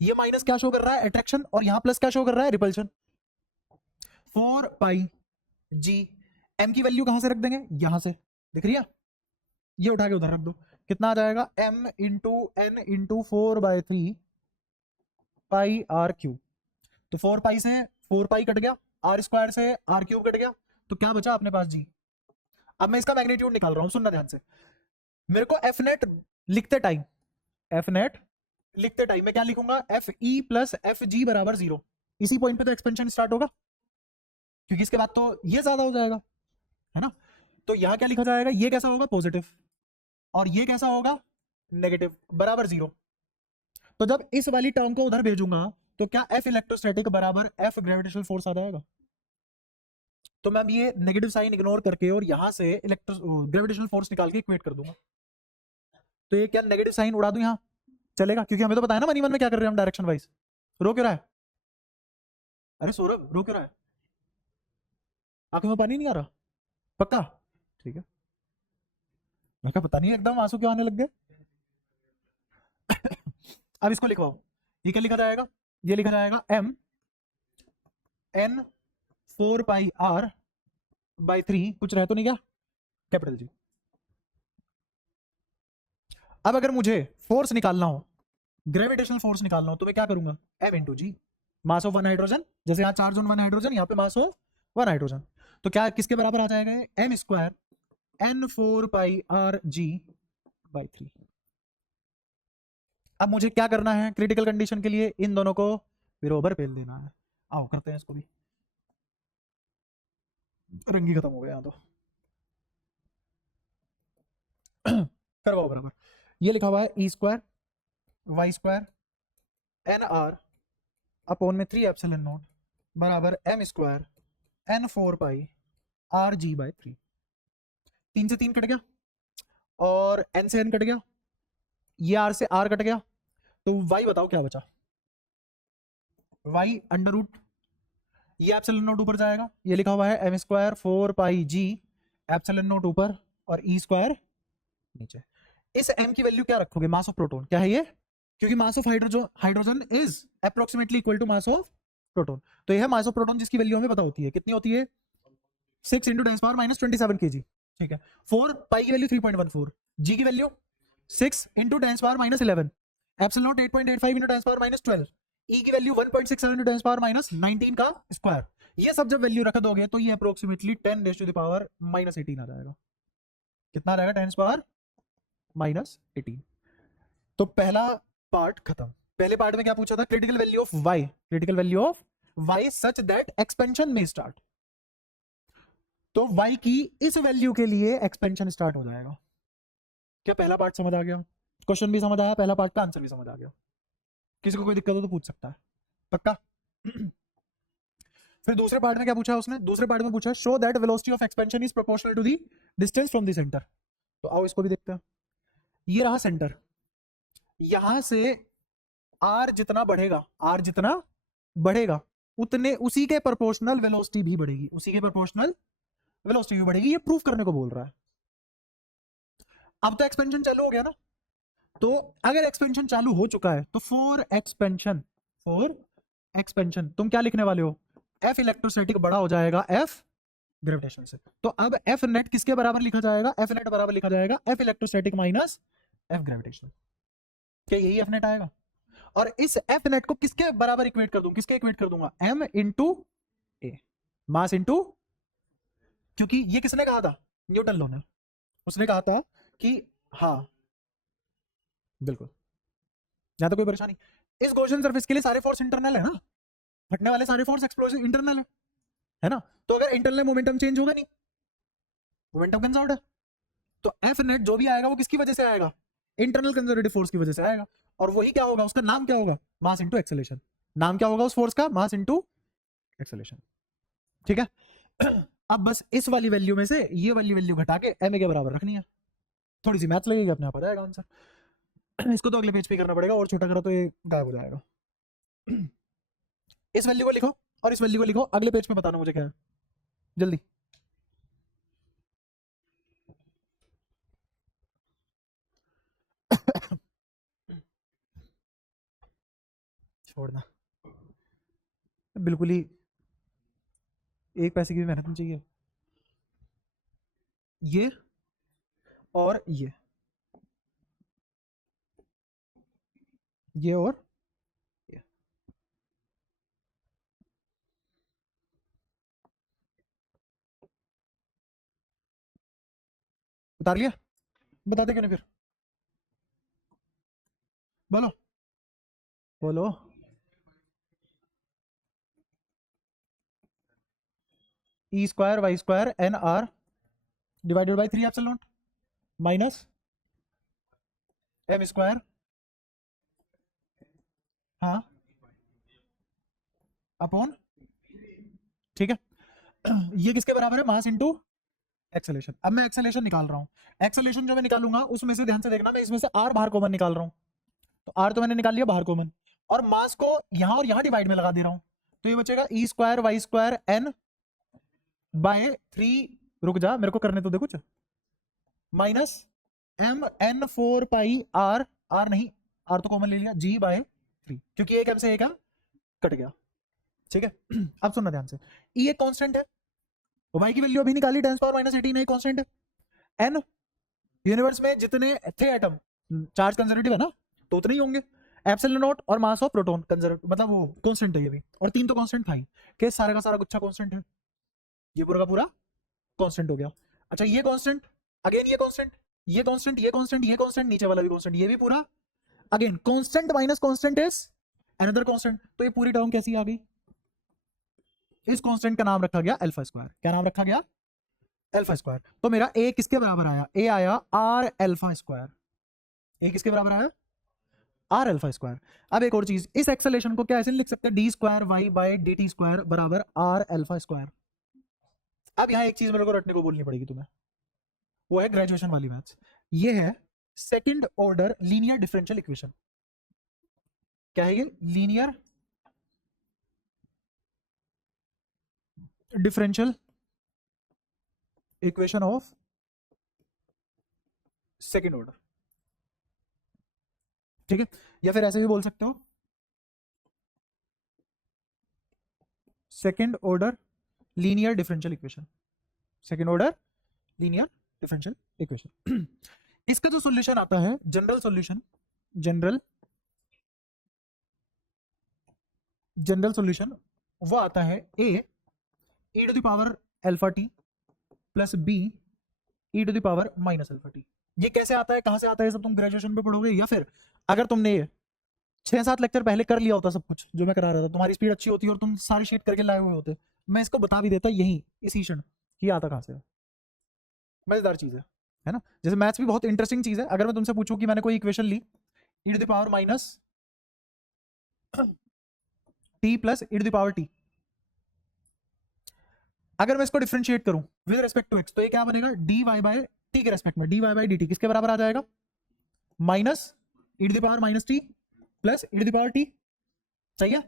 ये माइनस क्या शो कर रहा है? अट्रैक्शन, और यहां प्लस क्या शो कर रहा है? रिपल्शन। 4 पाई जी, एम की वैल्यू कहां से रख देंगे? यहां से, दिख रही है? ये उठा के उधर रख दो, कितना आ जाएगा? M into n into 4/3 pi are cube. तो 4 पाई से 4 पाई कट गया, आर स्क्वायर से आर क्यूब कट गया, तो क्या बचा अपने पास? जी। अब मैं इसका मैग्नीट्यूड निकाल रहा हूं, सुनना ध्यान से। मेरे को एफ नेट लिखते टाइम, एफ नेट लिखते टाइम मैं क्या लिखूंगा? F E plus F G बराबर 0। इसी पॉइंट पे तो एक्सपेंशन स्टार्ट होगा। क्योंकि इसके बाद तो ये ज्यादा हो जाएगा, है ना। तो यहाँ क्या लिखा जाएगा, ये कैसा होगा पॉजिटिव और ये कैसा होगा नेगेटिव, बराबर 0। तो जब इस वाली टर्म को उधर भेजूंगा तो क्या एफ इलेक्ट्रोस्टैटिक बराबर एफ ग्रेविटेशनल फोर्स आ जाएगा। तो मैं अब ये नेगेटिव साइन इग्नोर करके और यहां से इलेक्ट्रो ग्रेविटेशनल फोर्स निकाल के इक्वेट कर दूंगा। तो ये क्या नेगेटिव साइन उड़ा दूं यहाँ, चलेगा, क्योंकि हमें तो पता है ना मनी मन में क्या कर रहे हैं हम डायरेक्शन वाइज। रो क्यों रहा है, अरे सौरभ रो क्यों रहा है, आंखों में पानी नहीं आ रहा, पक्का, ठीक है। मैं क्या पता नहीं एकदम आंसू क्यों आने लग गए। अब इसको लिखवाओ, ये क्या लिखा जाएगा, ये लिखा जाएगा m n 4 pi r by 3, कुछ रह तो नहीं क्या, कैपिटल जी। अब अगर मुझे फोर्स निकालना हो, ग्रेविटेशनल फोर्स निकालना हो, तो मैं क्या करूंगा, m into g, mass of one hydrogen, जैसे यहाँ चार्ज ऑन वन हाइड्रोजन, यहाँ पे मास ऑफ वन हाइड्रोजन, तो क्या किसके बराबर आ जाएगा, m square n 4 pi r g by 3। अब मुझे क्या करना है क्रिटिकल कंडीशन के लिए, इन दोनों को बराबर पेल देना है। आओ करते हैं इसको भी, रंगी खत्म हो गया यहाँ तो। करवाओ बराबर, ये लिखा हुआ है E square Y square N R upon में 3 एप्सिलॉन नॉट बराबर m square n 4 pi r g by 3। 3 से 3 कट गया और n से n कट गया, ये r से r कट गया, तो y बताओ क्या बचा, y अंडर रूट, ये एप्सिलॉन नॉट ऊपर जाएगा, ये लिखा हुआ है m square 4 pi g epsilon not ऊपर और e स्क्वायर नीचे। इस m की वैल्यू क्या रखोगे, मास ऑफ प्रोटॉन, क्या है ये, क्योंकि mass of hydrogen is approximately equal to mass of proton, तो यह मास ऑफ प्रोटॉन जिसकी वैल्यू हमें पता होती है, कितनी होती है 6 इंटू 10 पावर माइनस 27 kg, ठीक है। 4 पाई की वैल्यू 3.14, जी की value 6 into 10 power minus 11, epsilon not 8.85 into 10 power minus 12, ई की वैल्यू 1.67 इंटू 10 पावर माइनस 19 का स्क्वायर। ये सब जब वैल्यू रख दोगे तो ये approximately 10 raise to the power minus 18 आ जाएगा। कितना आ जाएगा, 10 पावर माइनस 18। तो पहला पार्ट खत्म। पहले पार्ट में क्या पूछा था, critical value of y, critical value of y such that expansion में स्टार्ट, तो y की इस वैल्यू के लिए एक्सपेंशन स्टार्ट हो जाएगा। क्या पहला पार्ट समझ आ गया, क्वेश्चन भी समझ आया, पहला पार्ट का आंसर भी समझ आ गया, किसी को कोई दिक्कत हो तो पूछ सकता है, पक्का। फिर दूसरे पार्ट में क्या पूछा उसने, दूसरे पार्ट में पूछा show that velocity of expansion is proportional to the distance from the centre. तो आओ इसको भी देखते हैं, ये रहा सेंटर, यहां से r जितना बढ़ेगा, r जितना बढ़ेगा उतने उसी के प्रोपोर्शनल वेलोसिटी भी बढ़ेगी, उसी के प्रोपोर्शनल वेलोसिटी भी बढ़ेगी, ये प्रूफ करने को बोल रहा है। अब तो एक्सपेंशन चालू हो गया ना, तो अगर एक्सपेंशन चालू हो चुका है तो फॉर एक्सपेंशन तुम क्या लिखने वाले हो, एफ इलेक्ट्रोस्टैटिक बड़ा हो जाएगा एफ ग्रेविटेशन से। तो अब एफ नेट किसके बराबर लिखा जाएगा, एफ नेट बराबर लिखा जाएगा F electrostatic minus F gravitation. क्या यही एफ नेट आएगा, और इस एफ नेट को किसके बराबर इक्वेट कर दूं, किसके इक्वेट कर दूंगा, एम इंटू ए, मास इंटू, क्योंकि ये किसने कहा था, न्यूटन लॉ ने, उसने कहा था कि हाँ बिल्कुल, यहां तो कोई परेशानी। इस गॉसियन सरफेस के लिए सारे फोर्स इंटरनल है ना, हटने वाले सारे फोर्स एक्सप्लोसिव इंटरनल है ना, तो अगर इंटरनल मोमेंटम चेंज होगा नहीं, मोमेंटम कंजर्व्ड है, तो एफ नेट जो भी आएगा वो किसकी वजह से आएगा, इंटरनल कंजर्वेटिव फोर्स की वजह से आएगा, और वही क्या होगा, उसका नाम क्या होगा, मास इंटू एक्सेलरेशन। नाम क्या होगा उस फोर्स का, मास इंटू एक्सेलरेशन, ठीक है। अब बस इस वाली वैल्यू में से ये वाली वैल्यू घटा के एम ए के बराबर रखनी है, थोड़ी सी मैथ्स लगेगी, अपने आप आ जाएगा आंसर। इसको तो अगले पेज पे करना पड़ेगा, और छोटा करो तो ये गायब हो जाएगा। इस वैल्यू को लिखो और इस वैल्यू को लिखो, अगले पेज पे बताना मुझे क्या है, जल्दी। छोड़ना, बिल्कुल ही एक पैसे की भी मेहनत नहीं चाहिए, ये और ये और ये, उतार लिया, बताते क्यों नहीं फिर, बोलो बोलो। E square Y square N R divided by 3 epsilon naught minus M square, हाँ, अपॉन, ठीक है। ये किसके बराबर है? Mass into acceleration. अब मैं एक्सेलेरेशन निकाल रहा हूँ। एक्सेलेरेशन जो मैं निकालूंगा उसमें से ध्यान से देखना, मैं इसमें से आर बाहर कॉमन निकाल रहा हूँ। तो आर तो मैंने निकाल लिया बाहर कॉमन, और मास को यहां और यहां डिवाइड में लगा दे रहा हूं। तो ये बचेगा E square Y square N by 3, रुक जा मेरे को करने तो दे कुछ, minus M N 4 pi R, R नहीं, आर तो कॉमन ले लिया, जी बाय 3, क्योंकि एक एम से एक एम कट गया, ठीक है। अब सुनना ध्यान से, ई एक कांस्टेंट है, वाई की वैल्यू अभी निकाली 10 पावर माइनस 18 एक कांस्टेंट है। एन यूनिवर्स में जितने थे एटम, चार्ज कंजर्वेटिव है ना, तो उतने ही होंगे। एप्सिलॉन नॉट और मास ऑफ प्रोटॉन कंजर्वेटिव, मतलब वो कांस्टेंट है ये भी, और 3 तो कांस्टेंट था ही, कि सारे का सारा गुच्छा कांस्टेंट है, ये पूरा का पूरा कांस्टेंट हो गया। अच्छा ये कांस्टेंट, अगेन ये कांस्टेंट, ये कांस्टेंट, ये कांस्टेंट, ये कांस्टेंट, नीचे वाला भी कांस्टेंट, ये भी पूरा, again constant minus constant is another constant. तो ये पूरी टर्म कैसी आ गई? इस कांस्टेंट का नाम रखा गया अल्फा स्क्वायर। क्या नाम रखा गया? Alpha square. तो मेरा ए किसके बराबर आया? ए आया आर अल्फा स्क्वायर। ए किसके बराबर आया? R alpha square. अब एक और चीज, इस एक्सेलेरेशन को क्या ऐसे लिख सकते हैं? D square Y by D t square बराबर आर अल्फा स्क्वायर। अब यहाँ एक चीज मेरे को रटने को बोलनी पड़ेगी तुम्हें, वो है ग्रेजुएशन वाली मैथ्स। ये है second order linear differential equation. क्या है ये? Linear differential equation of second order, ठीक है। या फिर ऐसे भी बोल सकते हो, second order linear differential equation, second order linear differential equation. इसका जो सॉल्यूशन आता है, general solution, general general solution वो आता है A E to the power alpha T plus B E to the power minus alpha T. ये कैसे आता है, कहां से आता है, सब तुम ग्रेजुएशन पे पढ़ोगे, या फिर अगर तुमने ये 6-7 लेक्चर पहले कर लिया होता, सब कुछ जो मैं करा रहा था, तुम्हारी स्पीड अच्छी होती और तुम सारी शीट करके लाए हुए होते, मैं इसको बता भी देता यही इसी क्षण कि आता कहां से है। मजेदार चीज है ना। जैसे मैथ्स भी बहुत इंटरेस्टिंग चीज है। अगर मैं तुमसे पूछूं कि मैंने कोई इक्वेशन ली e to the power minus T plus E to the power t, अगर मैं इसको डिफरेंशिएट करूं विद रिस्पेक्ट टू एक्स, तो ये क्या बनेगा? डी वाई बाय टी के रेस्पेक्ट में, d y by D T किसके बराबर आ जाएगा? Minus e to the power minus T plus E to the power t, सही है।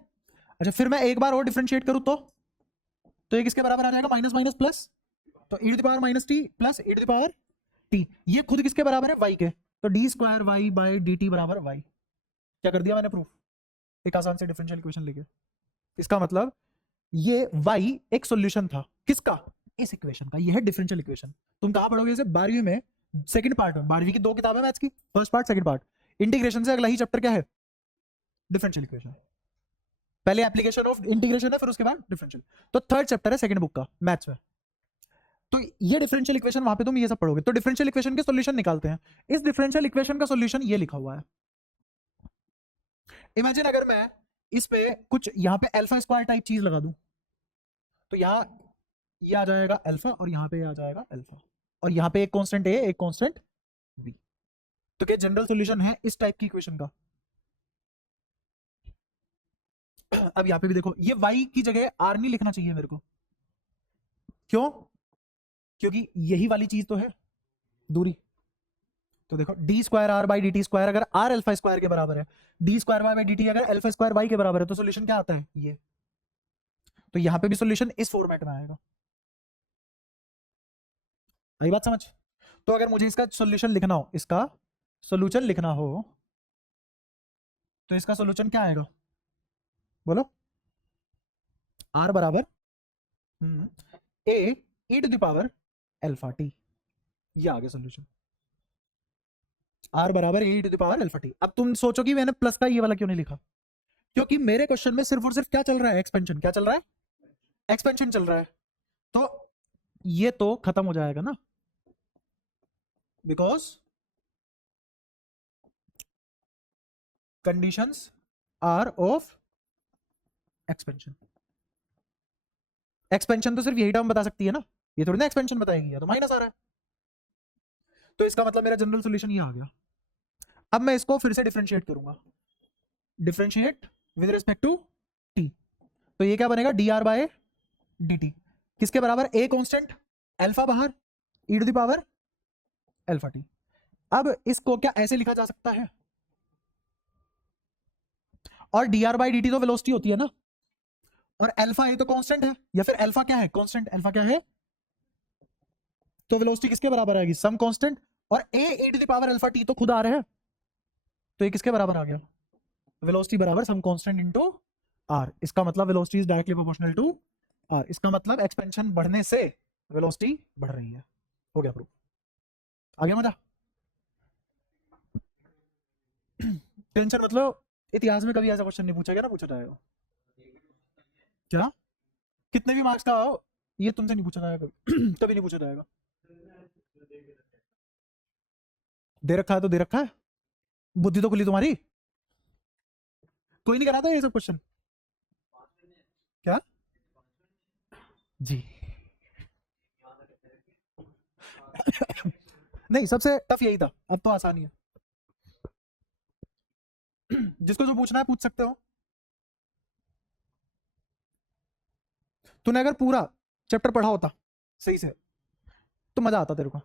अच्छा फिर मैं एक बार और डिफरेंशिएट करूं तो ये किसके बराबर आ जाएगा? माइनस माइनस प्लस, तो E to the power minus T plus E to the power T, ये खुद किसके बराबर है? वाई के। तो D square Y by D T बराबर वाई। क्या कर दिया मैंने प्रूफ, एक आसान से डिफरेंशियल इक्वेशन लेके। इसका मतलब ये y एक सॉल्यूशन था किसका? इस इक्वेशन का। ये है डिफरेंशियल इक्वेशन। तुम कहां पढ़ोगे इसे? 12वीं में सेकंड पार्ट में। 12वीं की 2 किताबें मैथ्स की, first part second part. Integration से अगला ही चैप्टर क्या है? Differential equation. पहले एप्लीकेशन ऑफ इंटीग्रेशन है, फिर उसके बाद डिफरेंशियल। तो थर्ड चैप्टर है सेकंड बुक का मैथ्स में। तो ये डिफरेंशियल इक्वेशन, वहां पे तुम ये सब पढ़ोगे। तो डिफरेंशियल इक्वेशन के सॉल्यूशन निकालते हैं। इस डिफरेंशियल इक्वेशन का सॉल्यूशन ये लिखा हुआ है। इमेजिन अगर मैं इस पे कुछ यहाँ पे अल्फा स्क्वायर टाइप चीज लगा दूं, तो यहाँ ये आ जाएगा अल्फा और यहाँ पे आ जाएगा अल्फा, और यहाँ पे एक कांस्टेंट ए एक कांस्टेंट बी। तो क्या जनरल सॉल्यूशन है इस टाइप की इक्वेशन का? अब यहाँ पे भी देखो, ये y की जगह r नहीं लिखना चाहिए मेरे को। क्यों? क्योंकि यही वाली चीज तो है दूरी। तो देखो d square r by D t square अगर आर अल्फा स्क्वायर के बराबर है, d square y by D t अगर अल्फा स्क्वायर वाई के बराबर है, तो सॉल्यूशन क्या आता है? ये। तो यहाँ पे भी सॉल्यूशन इस फॉर्मेट में आएगा। आई बात समझ? तो अगर मुझे इसका सॉल्यूशन लिखना हो, इसका सॉल्यूशन लिखना हो, तो इसका सॉल्यूशन क्या आएगा? बोलो। आर बराबर A E to the power alpha T, ये आ गया सॉल्यूशन। आर बराबर A to the power alpha T. अब तुम सोचो कि मैंने प्लस का ये वाला क्यों नहीं लिखा? क्योंकि मेरे क्वेश्चन में सिर्फ और सिर्फ क्या चल रहा है? एक्सपेंशन। क्या चल रहा है? एक्सपेंशन चल रहा है। तो ये तो खत्म हो जाएगा ना, because conditions are of expansion. Expansion तो सिर्फ यही टर्म बता सकती है ना, ये थोड़ी ना एक्सपेंशन बताएगी, या तो माइनस आ रहा है। तो इसका मतलब मेरा जनरल सोल्यूशन ये आ गया। अब मैं इसको फिर से डिफरेंशिएट करूंगा, differentiate with respect to T, तो ये क्या बनेगा, D R by D T, किसके बराबर, ए कांस्टेंट, अल्फा बाहर, E to the power alpha T. अब इसको क्या ऐसे लिखा जा सकता है, और D R by D T तो वेलोसिटी होती है ना, और अल्फा ए तो कांस्टेंट है, या फिर अल्फा क्या है, कांस्टेंट, अल्फा क्या है, तो वेलोसिटी किसके बराबर आएगी, सम कांस्टेंट, और A E to the power alpha T तो खुद आ रहे हैं, तो ये किसके बराबर आ गया, वेलोसिटी बराबर सम कांस्टेंट इनटू आर। इसका मतलब velocity is directly proportional to r, इसका मतलब एक्सपेंशन बढ़ने से वेलोसिटी बढ़ रही है। हो गया प्रूफ, आ गया मजा। टेंशन मतलब इतिहास में कभी ऐसा क्वेश्चन नहीं पूछा गया ना, पूछा जाएगा क्या, कितने भी मार्क्स का हो, ये तुमसे नहीं पूछा जाएगा कभी कभी नहीं पूछा जाएगा। दे रखा है तो दे रखा है, बुद्धि तो खुली तुम्हारी, कोई नहीं कराता ये सब क्वेश्चन क्या जी। नहीं, सबसे टफ यही था, अब तो आसानी है। जिसको जो पूछना है पूछ सकते हो। तूने अगर पूरा चैप्टर पढ़ा होता सही से तो मजा आता तेरे को।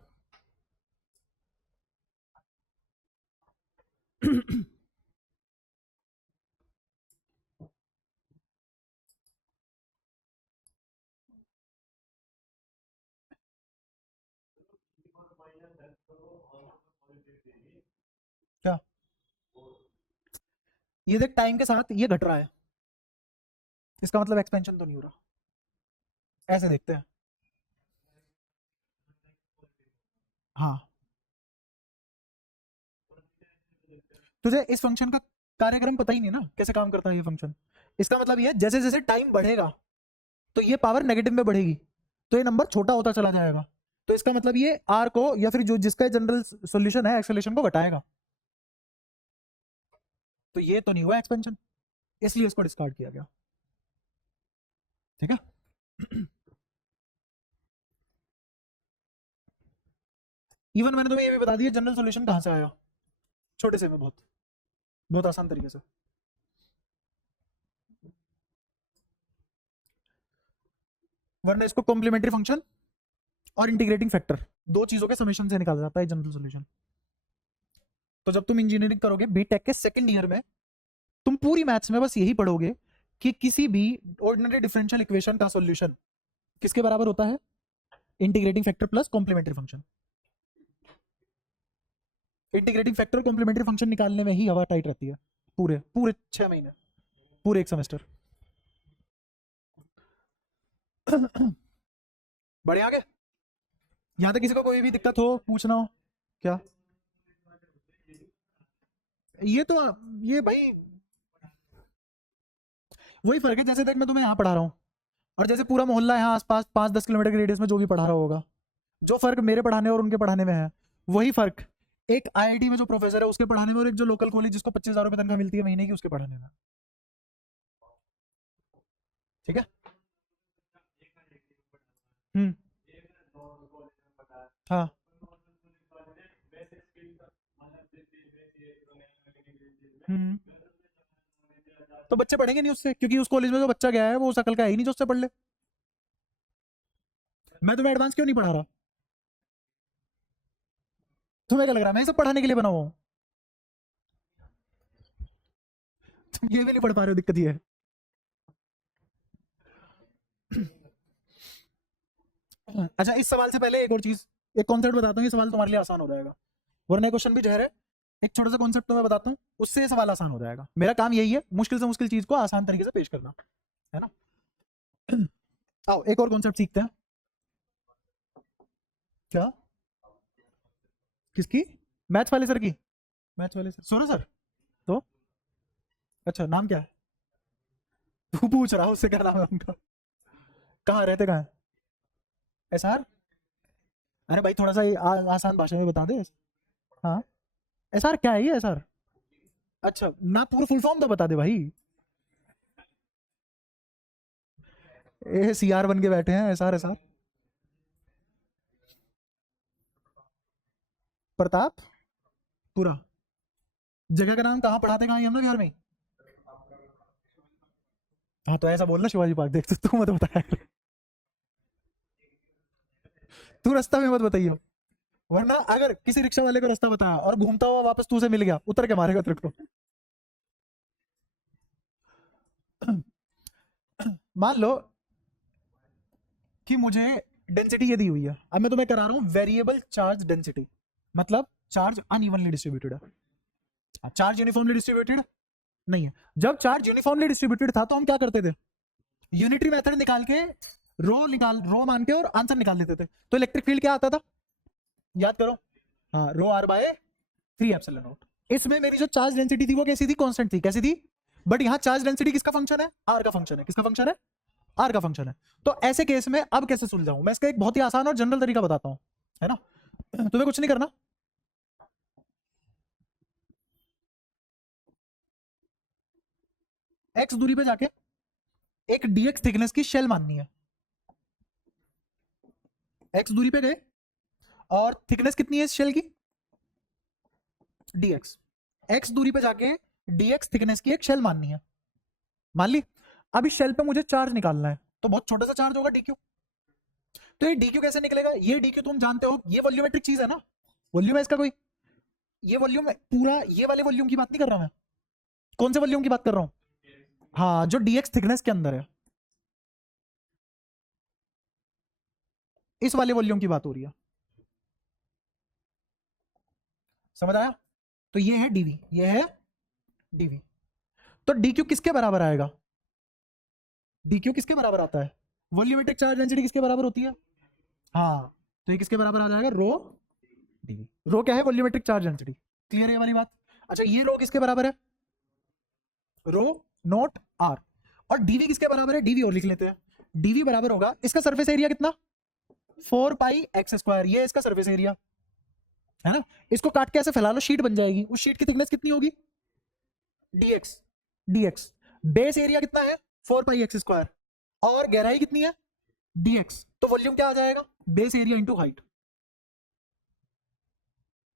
क्या, ये देख टाइम के साथ ये घट रहा है, इसका मतलब एक्सपेंशन तो नहीं हो रहा, ऐसे देखते हैं। हाँ, तुझे इस फंक्शन का कार्यक्रम पता ही नहीं ना, कैसे काम करता है ये फंक्शन। इसका मतलब ये जैसे जैसे टाइम बढ़ेगा तो ये पावर नेगेटिव में बढ़ेगी, तो ये नंबर छोटा होता चला जाएगा, तो इसका मतलब ये आर को या फिर जो जिसका जनरल सॉल्यूशन है एक्सेलरेशन को घटाएगा, तो ये तो नहीं हुआ एक्सपेंशन, इसलिए इसको डिस्कार्ड किया गया। ठीक है। इवन मैंने तुम्हें ये भी बता दिया जनरल सॉल्यूशन कहां से आया, छोटे से में, बहुत बहुत आसान तरीके से। वरना इसको कॉम्प्लीमेंट्री फंक्शन और इंटीग्रेटिंग फैक्टर, दो चीजों के समेशन से निकाला जाता है जनरल सॉल्यूशन। तो जब तुम इंजीनियरिंग करोगे बीटेक के सेकंड ईयर में, तुम पूरी मैथ्स में बस यही पढ़ोगे कि किसी भी ऑर्डिनरी डिफरेंशियल इक्वेशन का सॉल्यूशन किसके बराबर होता है, integrating factor plus complementary function. Integrating factor complementary function निकालने में ही हवा टाइट रहती है, पूरे पूरे 6 महीने, पूरे एक सेमेस्टर। बड़े आगे, यहां तक किसी को कोई भी दिक्कत हो, पूछना हो क्या, ये तो, ये भाई वही फर्क है, जैसे देख मैं तुम्हें यहाँ पढ़ा रहा हूँ, और जैसे पूरा मोहल्ला यहाँ आसपास 5-10 किलोमीटर के रेडियस में जो भी पढ़ा रहा होगा, जो फर्क मेरे पढ़ाने और उनके पढ़ाने में है, वही फर्क एक आईआईटी में जो प्रोफेसर है उसके पढ़ाने में, और एक जो लोकल कॉलेज जिसको 25,000 रुपए तनख्वाह मिलती है महीने की, उसके पढ़ाने में। ठीक है। हम्म। हाँ, हम्म। तो बच्चे पढ़ेंगे नहीं उससे, क्योंकि उस कॉलेज में जो बच्चा गया है वो उस अकल का है ही नहीं जो उससे पढ़ ले। मैं तुम्हें एडवांस क्यों नहीं पढ़ा रहा, तुम्हें क्या लग रहा है मैं ये सब पढ़ाने के लिए बना हुआ हूँ, तुम ये भी नहीं पढ़ पा रहे हो, दिक्कत ये है। अच्छा, इस सवाल से पहले एक और चीज, एक कॉन्सेप्ट बताता हूँ, ये सवाल तुम्हारे लिए आसान हो जाएगा, वरना क्वेश्चन भी जहर है। एक छोटा सा कॉन्सेप्ट तो मैं बताता हूँ, उससे ये सवाल आसान हो जाएगा। मेरा काम यही है, मुश्किल से मुश्किल चीज को आसान तरीके से पेश करना, है ना। आओ एक और कॉन्सेप्ट सीखते हैं। क्या, किसकी, मैथ्स वाले सर की, मैथ्स वाले सर, सोना सर। तो अच्छा, नाम क्या है, तू पूछ रहा है उससे क्या नाम है उनका, कहाँ रहते कहाँ है, एसआर। अरे भाई थोड़ा सा ये आसान भाषा में बता दे। हाँ, एसआर क्या है ये एसआर, अच्छा ना, पूरा फुल फॉर्म तो बता दे भाई। ए सीआर बन के बैठे हैं, एसआर एसआर। प्रताप पूरा जगह का नाम कहाँ पढ़ाते, कहाँ, हमने बिहार में ही? हाँ तो ऐसा बोलना शिवाजी पार्क, देख तू मत बता यार। तू रास्ता में मत बताइयो, वरना अगर किसी रिक्शा वाले को रास्ता बताया और घूमता हुआ वापस तू से मिल गया, उतर के मारेगा तेरे को। मान लो कि मुझे डेंसिटी ये दी हुई है, अब मैं तुम्हें करा रहा हूं वेरिएबल चार्ज डेंसिटी, मतलब चार्ज अनइवनली डिस्ट्रीब्यूटेड है, चार्ज यूनिफॉर्मली डिस्ट्रीब्यूटेड नहीं है। जब चार्ज यूनिफॉर्मली डिस्ट्रीब्यूटेड था तो हम क्या करते थे, यूनिटरी मेथड निकाल के रो मान के और आंसर निकाल देते थे। तो इलेक्ट्रिक फील्ड क्या आता था, याद करो, हाँ रो आर बाय 3 एप्सिलॉन नॉट। इसमें मेरी जो चार्ज डेंसिटी थी वो कैसी थी, कांस्टेंट थी, कैसी थी, बट यहाँ चार्ज डेंसिटी किसका फंक्शन है, आर का फंक्शन है, किसका फंक्शन है, आर का फंक्शन है। तो ऐसे केस में अब कैसे सुलझाऊं मैं, इसका एक बहुत ही आसान और जनरल तरीका बताता हूं, है ना। तुम्हें कुछ नहीं करना, एक्स दूरी पे जाके एक डीएक्स थिकनेस की शेल माननी है, एक्स दूरी पे गए और थिकनेस कितनी है इस शेल की, डीएक्स, एक्स दूरी पे जाके डीएक्स थिकनेस की एक शेल माननी है, मान ली। अब इस शेल पे मुझे चार्ज निकालना है, तो बहुत छोटा सा चार्ज होगा डीक्यू। तो ये डीक्यू कैसे निकलेगा, ये डीक्यू तुम जानते हो ये वॉल्यूमेट्रिक चीज है ना, वॉल्यूम है इसका कोई, ये वॉल्यूम पूरा, ये वाले वॉल्यूम की बात नहीं कर रहा मैं, कौन से वॉल्यूम की बात कर रहा हूं, हाँ जो डीएक्स थिकनेस के अंदर है, इस वाले वॉल्यूम की बात हो रही है, समझ आया। तो ये है डीवी, ये है डीवी। तो डीक्यू किसके बराबर आएगा, डीक्यू किसके बराबर आता है, वॉल्यूमेट्रिक चार्ज डेंसिटी किसके बराबर होती है, हाँ तो ये किसके बराबर आ जाएगा, रो डीवी। रो क्या है, वॉल्यूमेट्रिक चार्ज डेंसिटी, क्लियर है ये वाली बात। अच्छा ये रो किसके बराबर है, रो नॉट आर, और डीवी किसके बराबर है, डीवी और लिख लेते हैं, डीवी बराबर होगा इसका सरफेस एरिया कितना, 4 पाई x स्क्वायर, ये इसका सरफेस एरिया है ना। इसको काट के ऐसे फैला लो, शीट बन जाएगी, उस शीट की थिकनेस कितनी होगी, डीएक्स, डीएक्स बेस एरिया कितना है, 4 पाई x स्क्वायर, और गहराई कितनी है, डीएक्स। तो वॉल्यूम क्या आ जाएगा, बेस एरिया इंटू हाइट।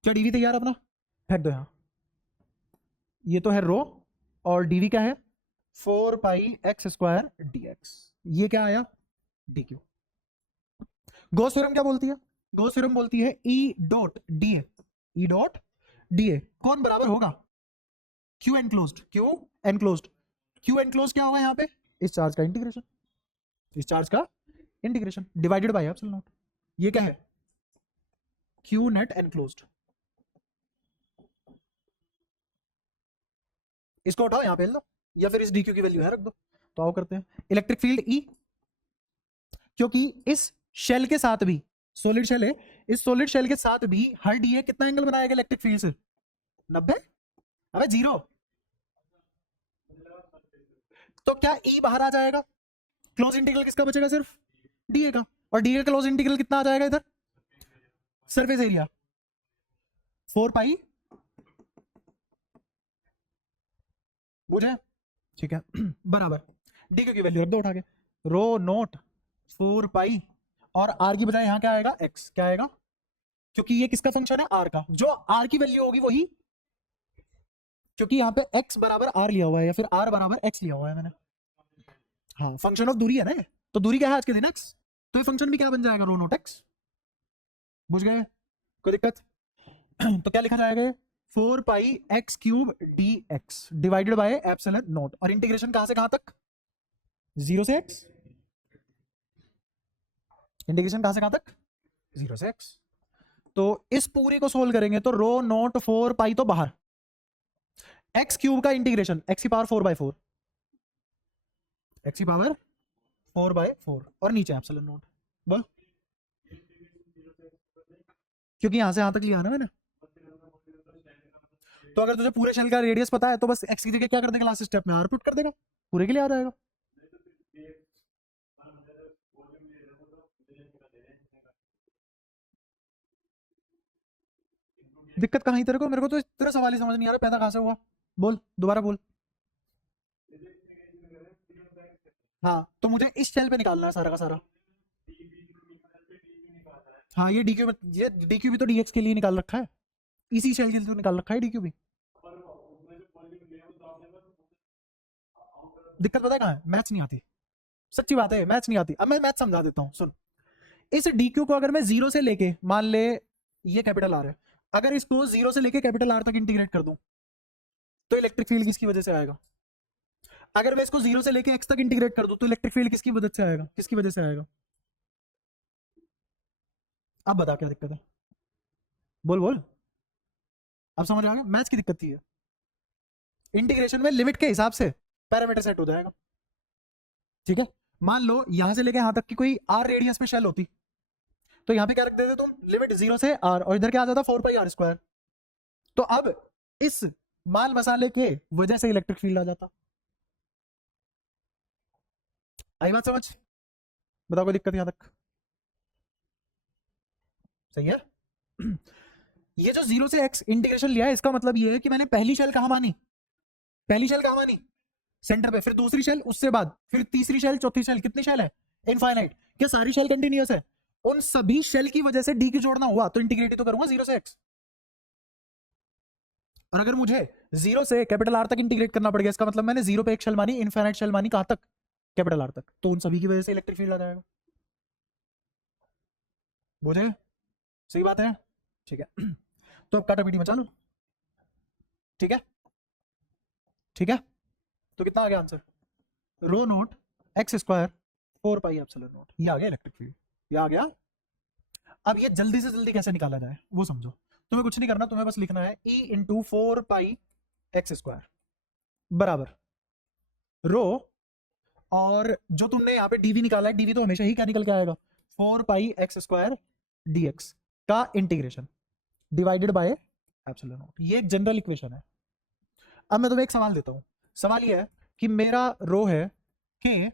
क्या डीवी तैयार अपना, फेंक दो यहां, ये तो है रो, और डीवी क्या है, 4 पाई x स्क्वायर dx, ये क्या आया, dq। गॉस थ्योरम क्या बोलती है, गॉस थ्योरम बोलती है E dot DA, E dot DA कौन बराबर होगा, Q enclosed, Q enclosed, Q enclosed क्या होगा यहाँ पे, इस चार्ज का इंटीग्रेशन, इस चार्ज का integration divided by epsilon naught, ये क्या है, Q नेट एनक्लोज्ड। इसको उठाओ यहाँ पे लो, या फिर इस डीक्यू की वैल्यू है रख दो। तो आओ करते हैं, इलेक्ट्रिक फील्ड ई, क्योंकि इस शेल के साथ भी, सॉलिड शेल है, इस सॉलिड शेल के साथ भी हर डीए कितना एंगल बनाएगा इलेक्ट्रिक फील्ड से, 90, अबे 0। तो क्या ई बाहर आ जाएगा, क्लोज इंटीग्रल किसका बचेगा, सिर्फ डीए का, और डीए का क्लोज इंटीग्रल कितना आ जाएगा इधर, सरफेस एरिया 4 पाई, बुझे, ठीक है बराबर, डीक्यू की वैल्यू रख दो उठा के, रो नोट 4 पाई, और आर की बजाय यहां क्या आएगा, एक्स, क्या आएगा, क्योंकि ये किसका फंक्शन है, आर का, जो आर की वैल्यू होगी वही, क्योंकि यहाँ पे एक्स बराबर आर लिया हुआ है, या फिर आर बराबर एक्स लिया हुआ है मैंने, हाँ फंक्शन ऑफ दूरी है ना, तो दूरी क्या है आज के दिन एक्स, तो ये फंक्शन भी क्या बन जाएगा, रो नोट एक्स, बुझ गए, कोई दिक्कत तो क्या लिखा जाएगा, 4 पाई x³ dx divided by epsilon naught, और इंटीग्रेशन कहां से कहां तक, 0 से x, इंटीग्रेशन कहां से कहां तक, 0 से x। तो इस पूरे को सोल्व करेंगे तो रो नॉट 4 पाई तो बाहर, x³ का इंटीग्रेशन x की पावर 4/4, x की पावर 4/4, और नीचे एप्सिलॉन नॉट, बोल, क्योंकि यहां से यहां तक लिया ना मैंने। तो अगर तुझे पूरे शेल का रेडियस पता है तो बस x की जगह क्या कर देगा, लास्ट स्टेप में r पुट कर देगा, पूरे के लिए आ जाएगा। दिक्कत कहाँ, तेरे को, मेरे को तो तेरा सवाल ही समझ नहीं आ रहा, पैदा कहां से हुआ, बोल दोबारा बोल। हाँ, तो मुझे इस शेल पे निकालना है सारा का सारा। हाँ, ये डीक्यू ये डीक्यू भी तो डीएक्स के लिए निकाल रखा है, इसी शेल के लिए तो निकाल रखा है डीक्यू भी। दिक्कत पता है कहाँ है? मैथ्स नहीं आती, सच्ची बात है, मैथ्स नहीं आती। अब मैं मैथ समझा देता हूँ, सुन। इस डीक्यू को अगर मैं जीरो से लेके, मान ले ये कैपिटल आर है, अगर इसको जीरो से लेके कैपिटल आर तक इंटीग्रेट कर दूं, तो इलेक्ट्रिक फील्ड किसकी वजह से आएगा? अगर मैं इसको जीरो से लेके एक्स तक इंटीग्रेट कर दूं, तो इलेक्ट्रिक फील्ड किसकी वजह से आएगा? किसकी वजह से आएगा? अब बता क्या दिक्कत है, बोल बोल। अब समझ आ गया, मैथ्स की दिक्कत थी। इंटीग्रेशन में लिमिट के हिसाब से पैरामीटर सेट हो जाएगा, ठीक है। मान लो यहां से लेके यहां तक की कोई आर रेडियस पे शेल होती, तो यहाँ पे क्या रख देते तुम, लिमिट जीरो से आर, और इधर क्या आ जाता 4πr²। तो अब इस माल मसाले के वजह से इलेक्ट्रिक फील्ड आ जाता। आई बात समझ? बताओ कोई दिक्कत यहां तक? सही है। ये जो जीरो से एक्स इंटीग्रेशन लिया है, इसका मतलब ये है कि मैंने पहली शेल कहां मानी, पहली शेल कहां मानी, सेंटर पे, फिर दूसरी शेल, उससे बाद फिर तीसरी शेल, चौथी शेल, कितनी शेल है? इनफाइनाइट। क्या सारी शेल कंटिन्यूअस है? उन सभी शेल की वजह से डी की जोड़ना हुआ, तो इंटीग्रेट तो करूंगा जीरो से एक्स। और अगर मुझे जीरो से कैपिटल आर तक इंटीग्रेट करना पड़ गया, इसका मतलब मैंने जीरो पे एक शेल मानी, इनफाइनाइट शेल मानी, कहां तक? कैपिटल आर तक। तो उन सभी की वजह से इलेक्ट्रिक फील्ड आ जाएगा। बुझे? सही बात है, ठीक है। तो अब काटा पीटी मचा लो, ठीक है, ठीक है। तो कितना आ गया आंसर? रो नोट x² 4πε0, ये आ गया इलेक्ट्रिक फील्ड, ये आ गया। अब ये जल्दी से जल्दी कैसे निकाला जाए वो समझो। तुम्हें कुछ नहीं करना, तुम्हें बस लिखना है E इंटू 4πx² बराबर रो, और जो तुमने यहाँ पे dv निकाला है, dv तो हमेशा ही क्या निकल के आएगा, 4πx² dx का integration divided by epsilon naught. ये एक जनरल इक्वेशन है। अब मैं तुम्हें एक सवाल देता हूं, सवाल ये है कि मेरा रो है के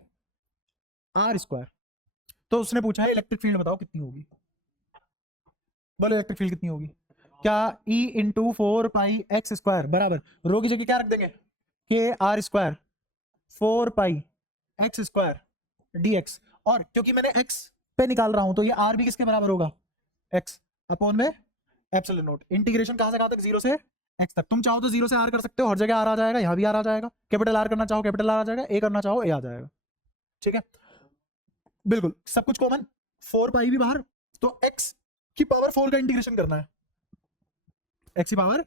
r², तो उसने पूछा है इलेक्ट्रिक फील्ड बताओ कितनी होगी। बोलो इलेक्ट्रिक फील्ड कितनी होगी? क्या E इंटू 4πx² बराबर रो की जगह क्या रख देंगे, के r², 4πx² dx, और क्योंकि मैंने x पे निकाल रहा हूं, तो ये r भी किसके बराबर होगा, x अपॉन में एप्सिलॉन नॉट। इंटीग्रेशन कहां से कहां तक, जीरो से x तक। तुम चाहो तो जीरो से r कर सकते हो, हर जगह r आ जाएगा, यहां भी r आ जाएगा। कैपिटल R करना चाहो कैपिटल R आ जाएगा, a करना चाहो a आ जाएगा, ठीक है। बिल्कुल सब कुछ कॉमन, 4π भी बाहर, तो x की पावर 4 का इंटीग्रेशन करना है, x की पावर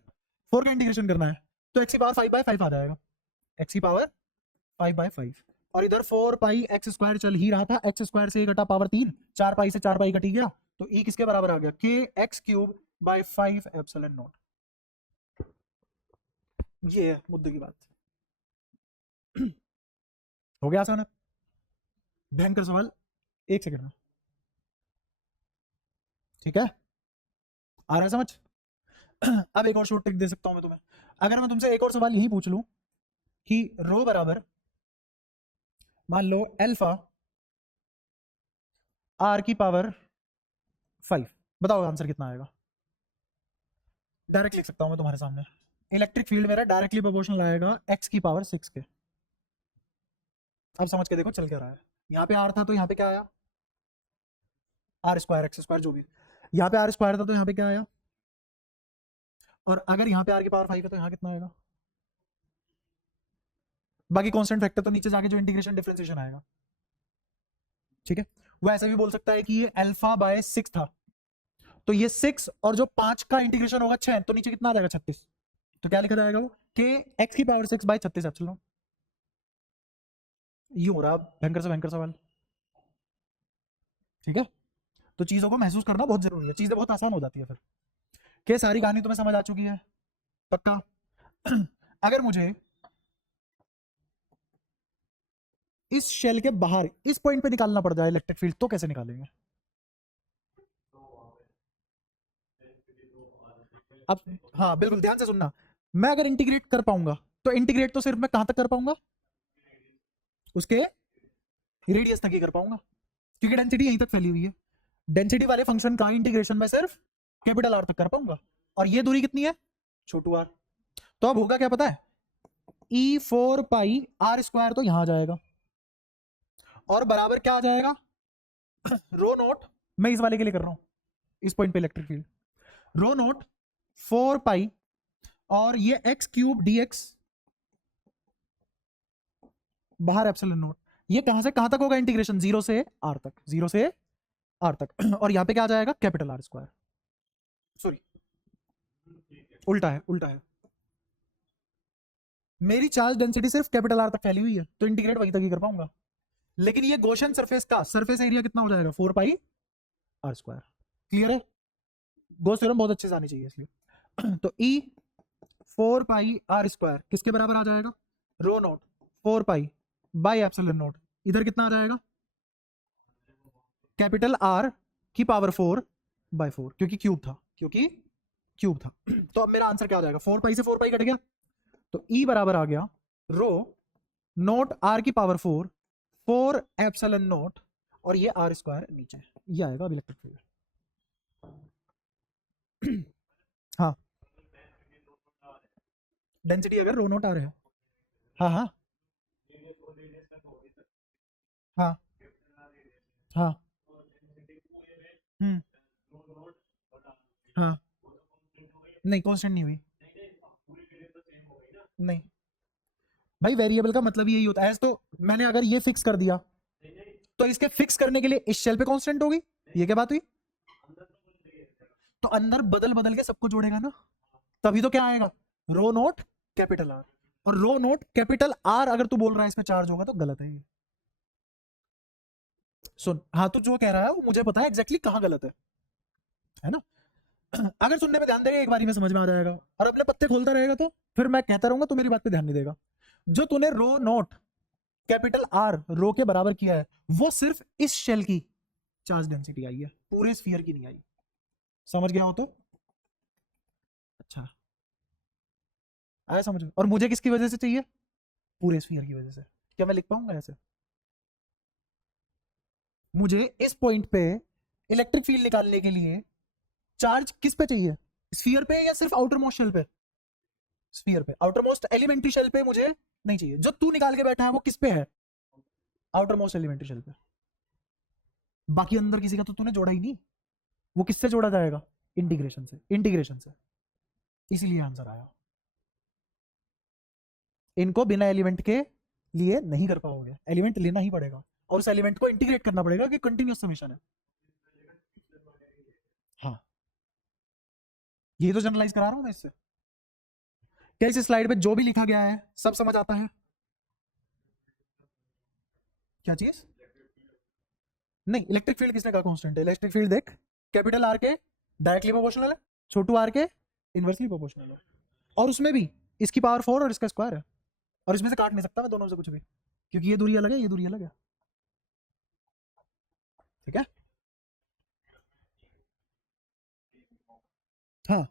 4 का इंटीग्रेशन करना है, तो x की पावर 5/5 आ जाएगा, x की पावर 5/5। और इधर 4πx² चल ही रहा था, x² से घटा पावर 3, 4π से 4π कटी गया, तो e किसके बराबर आ गया, kx³/5ε0। ये है मुद्दे की बात। हो गया आसान? भयंकर सवाल, एक सेकंड में, ठीक है, आ रहा है समझ? अब एक और शॉर्ट ट्रिक दे सकता हूं मैं तुम्हें। अगर मैं तुमसे एक और सवाल यही पूछ लूं कि रो बराबर मान लो अल्फा r की पावर 5, बताओ आंसर कितना आएगा? डायरेक्ट लिख सकता हूं मैं तुम्हारे सामने, इलेक्ट्रिक फील्ड मेरा डायरेक्टली प्रोपोर्शनल आएगा x की पावर 6 के। अब समझ के देखो चल क्या रहा है। यहाँ पे r था तो यहाँ पे क्या आया, r² x² जो भी, यहाँ पे r² था तो यहाँ पे क्या आया, और अगर यहाँ पे r की पावर 5 है तो यहाँ कितना आएगा? बाकी कांस्टेंट फैक्टर तो नीचे जाके जो इंटीग्रेशन डिफरेंशिएशन आएगा, ठीक है। वो ऐसा भी बोल सकता है कि ये α/6 था, तो ये 6 और जो 5 का इंटीग्रेशन होगा 6, तो नीचे कितना आ जाएगा 36। तो क्या लिखा जाएगा वो, के x की पावर 6/36 एप्सिलॉन। ये हो रहा भयंकर से भयंकर सवाल, ठीक है। तो चीजों को महसूस करना बहुत जरूरी है, चीजें बहुत आसान हो जाती है फिर। के सारी कहानी तुम्हें समझ आ चुकी है पक्का? अगर मुझे इस शेल के बाहर इस पॉइंट पे निकालना पड़ जाए इलेक्ट्रिक फील्ड, तो कैसे निकालेंगे? अब हाँ बिल्कुल ध्यान से सुनना, मैं अगर इंटीग्रेट कर पाऊंगा, तो इंटीग्रेट तो सिर्फ मैं कहां तक कर पाऊंगा, उसके रेडियस तक ही कर पाऊंगा, क्योंकि डेंसिटी यहीं तक फैली हुई है। डेंसिटी वाले फंक्शन का इंटीग्रेशन मैं सिर्फ कैपिटल आर तक कर पाऊंगा, और ये दूरी कितनी है, छोटू आर। तो अब होगा क्या पता है, E4πr² तो यहां आ जाएगा, और बराबर क्या आ जाएगा, रो नोट, मैं इस वाले के लिए कर रहा हूं, इस पॉइंट पे इलेक्ट्रिक फील्ड, रो नोट 4 पाई और ये एक्स क्यूब dx बाहर एप्सिलॉन नोट, ये कहां से कहां तक होगा इंटीग्रेशन, 0 से r तक, 0 से r तक और यहां पे क्या आ जाएगा कैपिटल R स्क्वायर, सॉरी उल्टा है, उल्टा है, मेरी चार्ज डेंसिटी सिर्फ कैपिटल R तक फैली हुई है तो इंटीग्रेट वहीं तक ही कर पाऊंगा, लेकिन ये गॉसियन सरफेस का सरफेस एरिया कितना हो जाएगा 4 पाई R स्क्वायर, क्लियर है, गॉस थ्योरम बहुत अच्छे से आनी चाहिए इसलिए तो E 4 पाई R स्क्वायर किसके बराबर आ जाएगा, rho naught 4 pi by epsilon naught, इधर कितना आ जाएगा कैपिटल R की पावर 4 बाई 4, क्योंकि क्यूब था, क्योंकि क्यूब था तो अब मेरा आंसर क्या आ जाएगा, 4 पाई से 4 पाई कट गया, तो E बराबर आ गया रो नोट R की पावर 4 एप्सिलॉन नोट और ये R स्क्वायर नीचे, ये आएगा अब इलेक्ट्रिक फील्ड। हाँ डेंसिटी अगर रो नोट R है, हाँ हाँ हाँ हाँ हाँ, नहीं कांस्टेंट नहीं हुई, नहीं भाई वेरिएबल का मतलब यही होता है, तो मैंने अगर ये फिक्स कर दिया तो इसके फिक्स करने के लिए इस शेल पे कांस्टेंट होगी, ये क्या बात हुई, तो अंदर बदल बदल के सबको जोड़ेगा ना, तभी तो क्या आएगा रो नोट कैपिटल R, और रो नोट कैपिटल R अगर तू बोल रहा है इसमें चार्ज होगा तो गलत है ये, सुन, हाँ तू जो कह रहा है वो मुझे पता है एग्जैक्टली कहाँ गलत है ना अगर सुनने पे ध्यान देगा एक बारी में समझ में आ जाएगा, और अपने पत्ते खोलता रहेगा तो फिर मैं कहता रहूंगा तो मेरी बात पे ध्यान नहीं देगा, जो तूने रो नोट कैपिटल R रो के बराबर किया है वो सिर्फ इस शेल की चार्ज डेंसिटी आई है, पूरे स्फीयर की नहीं आई, समझ गया हो तो अच्छा आया समझ में, और मुझे किसकी वजह से चाहिए, पूरे स्फीयर की वजह से, क्या मैं लिख पाऊंगा ऐसे, मुझे इस पॉइंट पे इलेक्ट्रिक फील्ड निकालने के लिए चार्ज किस पे चाहिए, स्फीयर पे या सिर्फ आउटर मोस्ट शेल पे, स्फीयर पे, आउटर मोस्ट एलिमेंट्री शेल पे मुझे नहीं चाहिए, जो तू निकाल के बैठा है वो किस पे है, आउटर मोस्ट एलिमेंट्री शेल पे, बाकी अंदर किसी का तो तूने जोड़ा ही नहीं, वो किससे जोड़ा जाएगा, इंटीग्रेशन से, इंटीग्रेशन से, इसीलिए आंसर आया, इनको बिना एलिमेंट के लिए नहीं कर पाओगे, एलिमेंट लेना ही पड़ेगा और उस एलिमेंट को इंटीग्रेट करना पड़ेगा कि कंटिन्यूअस समेशन है, हाँ ये तो जनरलाइज करा रहा हूं मैं इससे, क्या इस स्लाइड पे जो भी लिखा गया है सब समझ आता है, क्या चीज, नहीं इलेक्ट्रिक फील्ड किसने कहा कांस्टेंट है, इलेक्ट्रिक फील्ड देख कैपिटल R के डायरेक्टली प्रोपोर्शनल है, छोटू R के इनवर्सली प्रोपोर्शनल है, और उसमें भी इसकी पावर 4 और इसका स्क्वायर है, और इसमें से काट नहीं सकता मैं दोनों से कुछ भी, क्योंकि ये दूरी अलग है, ये दूरी अलग है, ठीक है, हाँ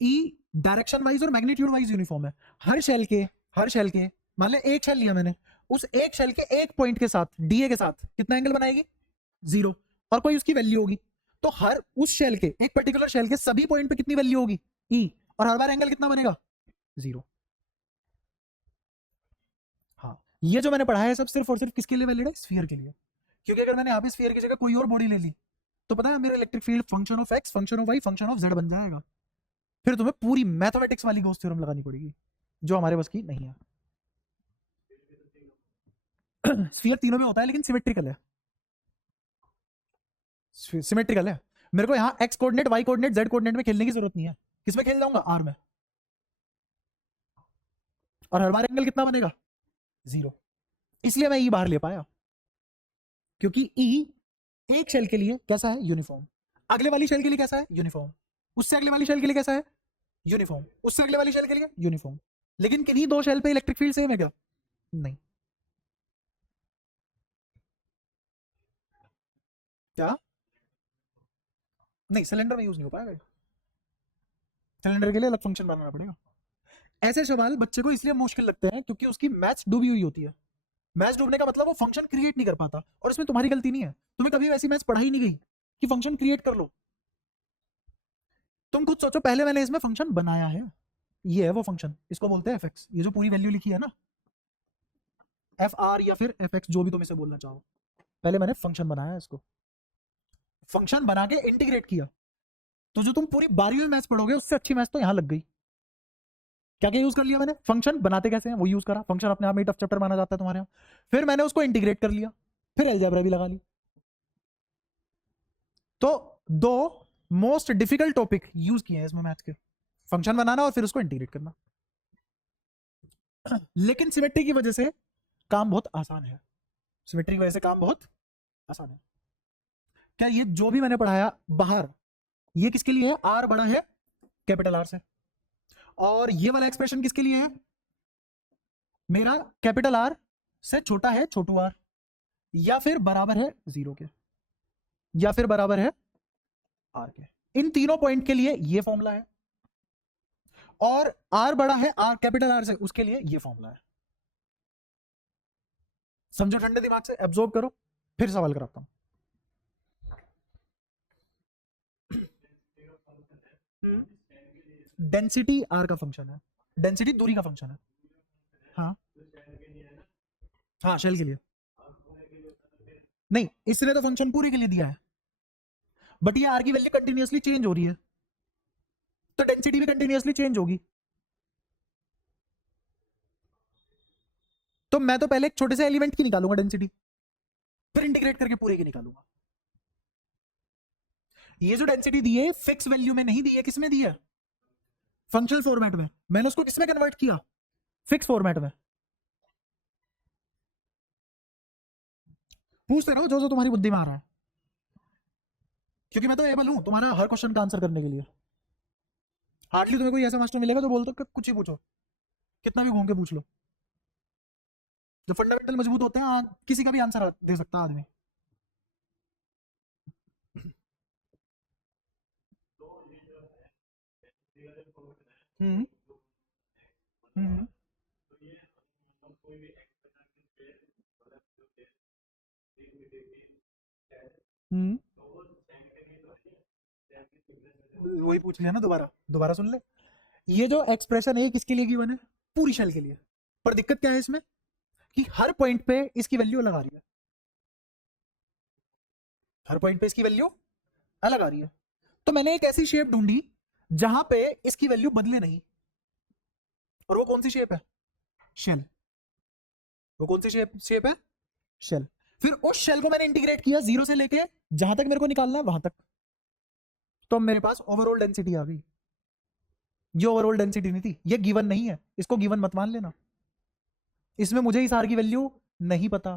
ई डायरेक्शन वाइज और मैग्नीट्यूड वाइज यूनिफॉर्म है, हर शेल के मान ले एक शेल लिया मैंने, उस एक शेल के एक पॉइंट के साथ डीए के साथ कितना एंगल बनाएगी, 0, और कोई उसकी वैल्यू होगी, तो हर उस शेल के एक पर्टिकुलर शेल के सभी पॉइंट पे कितनी वैल्यू होगी ई, और हर बार एंगल कितना बनेगा 0, हाँ ये जो मैंने पढ़ा है सब सिर्फ और सिर्फ किसके लिए वैलिड है, स्फीयर के लिए, क्योंकि अगर मैंने यहाँ पे स्फीयर की जगह कोई और बॉडी ले ली तो पता है मेरा electric field function of x, function of y, function of z बन जाएगा, फिर तुम्हें पूरी मैथमेटिक्स वाली गॉस थ्योरम लगानी पड़ेगी जो हमारे बस की नहीं है स्फीयर तीनों में होता है लेकिन सिमेट्रिकल है, सिमेट्रिकल है, मेरे को यहाँ x coordinate y coordinate z coordinate में खेलने की जरूरत नहीं है, किसमें खेल जाऊंगा आर में, और हर बार एंगल कितना बनेगा 0, इसलिए मैं ई बाहर ले पाया, क्योंकि ई एक शेल के लिए कैसा है यूनिफॉर्म, अगले वाली शेल के लिए कैसा है यूनिफॉर्म, उससे अगले वाली शेल के लिए कैसा है यूनिफॉर्म, उससे अगले वाली शेल के लिए यूनिफॉर्म, लेकिन किन्हीं दो शेल पे इलेक्ट्रिक फील्ड सेम है क्या, नहीं, क्या नहीं सिलेंडर में यूज नहीं हो पाएगा, सिलेंडर के लिए अलग फंक्शन बनाना पड़ेगा, ऐसे सवाल बच्चे को इसलिए मुश्किल लगते हैं क्योंकि उसकी मैथ्स डूबी हुई होती है, मैथ्स डूबने का मतलब वो फंक्शन क्रिएट नहीं कर पाता, और इसमें तुम्हारी गलती नहीं है, तुम्हें कभी वैसी मैथ्स पढ़ाई नहीं गई कि फंक्शन क्रिएट कर लो, तुम खुद सोचो पहले मैंने इसमें फंक्शन बनाया है, ये है वो फंक्शन, इसको बोलते हैं एफ, ये जो पूरी वैल्यू लिखी है ना एफ आर या फिर एफ एक्स, जो भी तुम इसे बोलना चाहो। पहले मैंने फंक्शन बनाया इसको, फंक्शन बना के इंटीग्रेट किया, तो जो तुम पूरी 12वीं में मैथ्स पढ़ोगे उससे अच्छी मैथ्स तो यहां लग गई। क्या क्या यूज कर लिया मैंने, फंक्शन बनाते कैसे हैं वो यूज करा, फंक्शन अपने आप में टफ चैप्टर माना जाता है तुम्हारे यहाँ, फिर मैंने उसको इंटीग्रेट कर लिया, फिर अलजेब्रा भी लगा ली। तो दो मोस्ट डिफिकल्ट टॉपिक यूज किए हैं इसमें मैथ्स के, फंक्शन बनाना और फिर उसको इंटीग्रेट करना। लेकिन सिमेट्री की वजह से काम बहुत आसान है, सिमेट्री की वजह से काम बहुत आसान है। क्या ये जो भी मैंने पढ़ाया बाहर, ये किसके लिए है, आर बड़ा है कैपिटल आर से, और ये वाला एक्सप्रेशन किसके लिए है, मेरा कैपिटल आर से छोटा है छोटू आर, या फिर बराबर है 0 के, या फिर बराबर है आर के। इन तीनों पॉइंट के लिए ये फॉर्मूला है, और आर बड़ा है आर कैपिटल आर से, उसके लिए ये फॉर्मूला है। समझो ठंडे दिमाग से, एब्जॉर्ब करो, फिर सवाल कराता हूं। डेंसिटी आर का फंक्शन है, डेंसिटी दूरी का फंक्शन है। हाँ हाँ, शेल के लिए नहीं, इसने तो फंक्शन पूरे के लिए दिया है, बट ये आर की वैल्यू कंटिन्यूअसली चेंज हो रही है, तो डेंसिटी भी कंटिन्यूअसली चेंज होगी। तो मैं तो पहले एक छोटे से एलिमेंट की निकालूंगा डेंसिटी, फिर इंटीग्रेट करके पूरे की निकालूंगा। ये जो डेंसिटी दी है फिक्स वैल्यू में नहीं दी है, किसमें दी है, फंक्शनल फॉर्मेट में। मैंने उसको किसमें कन्वर्ट किया, फिक्स फॉर्मेट में। पूछते रहो जो जो तुम्हारी बुद्धि में आ रहा है, क्योंकि मैं तो एबल हूं तुम्हारा हर क्वेश्चन का आंसर करने के लिए। हार्डली तुम्हें कोई ऐसा मास्टर मिलेगा जो बोलता कि कुछ ही पूछो, कितना भी घूम के पूछ लो। जो फंडामेंटल मजबूत होते हैं किसी का भी आंसर दे सकता है आदमी। हम्म हम्म हम्म वही पूछ लिया ना, दोबारा दोबारा सुन ले। ये जो एक्सप्रेशन है किसके लिए गिवन है, पूरी शेल के लिए। पर दिक्कत क्या है इसमें, कि हर पॉइंट पे इसकी वैल्यू अलग आ रही है, हर पॉइंट पे इसकी वैल्यू अलग आ रही है। तो मैंने एक ऐसी शेप ढूंढी जहां पे इसकी वैल्यू बदले नहीं, और वो कौन सी शेप है, शेल। वो कौन सी शेप है, शेल। फिर उस शेल को मैंने इंटीग्रेट किया 0 से लेके जहां तक मेरे को निकालना है वहां तक, तो मेरे पास ओवरऑल डेंसिटी आ गई। ये ओवरऑल डेंसिटी नहीं थी, ये गिवन नहीं है, इसको गिवन मत मान लेना, इसमें मुझे इस आर की वैल्यू नहीं पता,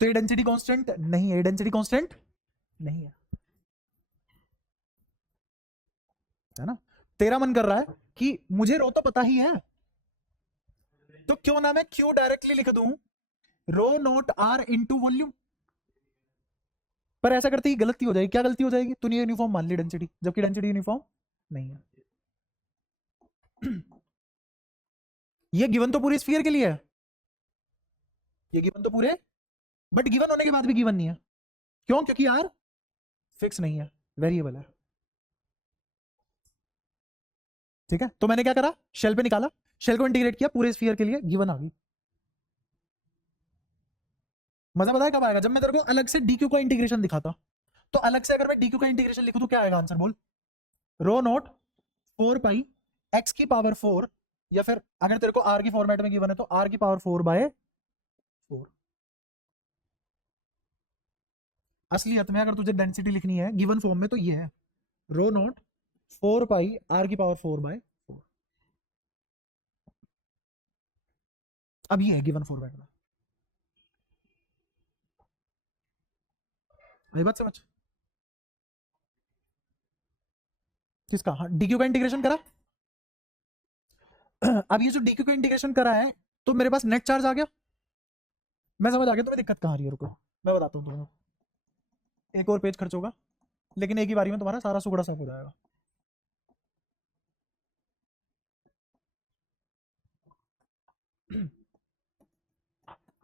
तो ये डेंसिटी कांस्टेंट नहीं है, ये डेंसिटी कांस्टेंट नहीं है ना। तेरा मन कर रहा है कि मुझे रो तो पता ही है, तो क्यों ना मैं क्यू डायरेक्टली लिख दूं रो नोट आर इंटू वॉल्यूम। पर ऐसा करते ही गलती हो जाएगी, क्या गलती हो जाएगी, तूने यूनिफॉर्म मान ली डेंसिटी, जबकि डेंसिटी यूनिफॉर्म नहीं है। ये गिवन तो पूरी स्फीयर के लिए है, ये गिवन तो पूरे, बट गिवन होने के बाद भी गिवन नहीं है, क्यों, क्योंकि आर फिक्स नहीं है, वेरिएबल है। ठीक है, तो मैंने क्या करा, शेल पे निकाला, शेल को इंटीग्रेट किया, पूरे स्फीयर के लिए गिवन आ गई। मजा पता है कब आएगा, जब मैं तेरे को अलग से डीक्यू का इंटीग्रेशन दिखाता। तो अलग से अगर मैं डीक्यू का इंटीग्रेशन लिखूं तो क्या आएगा आंसर, बोल, रो नोट 4 पाई एक्स की पावर 4, या फिर अगर तेरे को आर की फॉर्मेट में गिवन है तो आर की पावर 4 बाय 4। असलियत में अगर तुझे डेंसिटी लिखनी है गिवन फॉर्म में तो ये है रो नोट 4 पाई आर की पावर 4 बाय 4। अब ये है गिवन फॉर्मेट में, आई बात समझ। किसका, हाँ डीक्यू का इंटीग्रेशन करा। अब ये जो डीक्यू का इंटीग्रेशन करा है तो मेरे पास नेट चार्ज आ गया, मैं समझ आ गया तुम्हें दिक्कत कहाँ आ रही है, रुको मैं बताता हूँ तुम्हें। एक और पेज खर्च होगा, लेकिन एक ही बारी में तुम्हारा सारा सुगड़ा साफ हो जाएगा।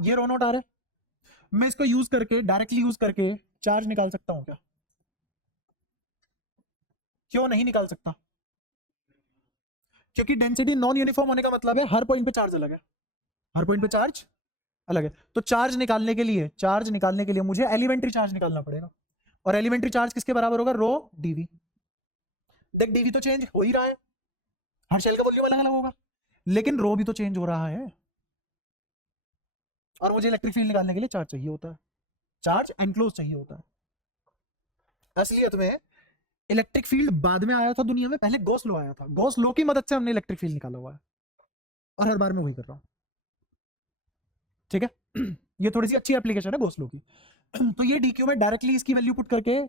ये रो नोट आ रहा है, मैं इसको यूज करके डायरेक्टली यूज करके चार्ज निकाल सकता हूं क्या, क्यों नहीं निकाल सकता, क्योंकि डेंसिटी नॉन यूनिफॉर्म होने का मतलब है हर पॉइंट पे चार्ज अलग है, हर पॉइंट पे चार्ज अलग है। तो चार्ज निकालने के लिए मुझे एलिमेंट्री चार्ज निकालना पड़ेगा, और एलिमेंट्री चार्ज किसके बराबर होगा? रो डीवी। देख डीवी तो चेंज हो ही रहा है, हर शेल का वॉल्यूम अलग अलग होगा, लेकिन रो भी तो चेंज हो रहा है, और मुझे इलेक्ट्रिक फील्ड निकालने के लिए चार्ज चाहिए होता है, चार्ज एनक्लोज चाहिए होता है। असलियत में इलेक्ट्रिक फील्ड बाद में आया था दुनिया में, पहले गॉस लॉ आया था, गॉस लॉ की मदद से हमने इलेक्ट्रिक फील्ड निकाला हुआ है, और हर बार मैं वही कर रहा हूं, ठीक है। ये थोड़ी सी अच्छी एप्लीकेशन है गॉस लॉ की। तो ये डीक्यू में डायरेक्टली इसकी वैल्यू पुट करके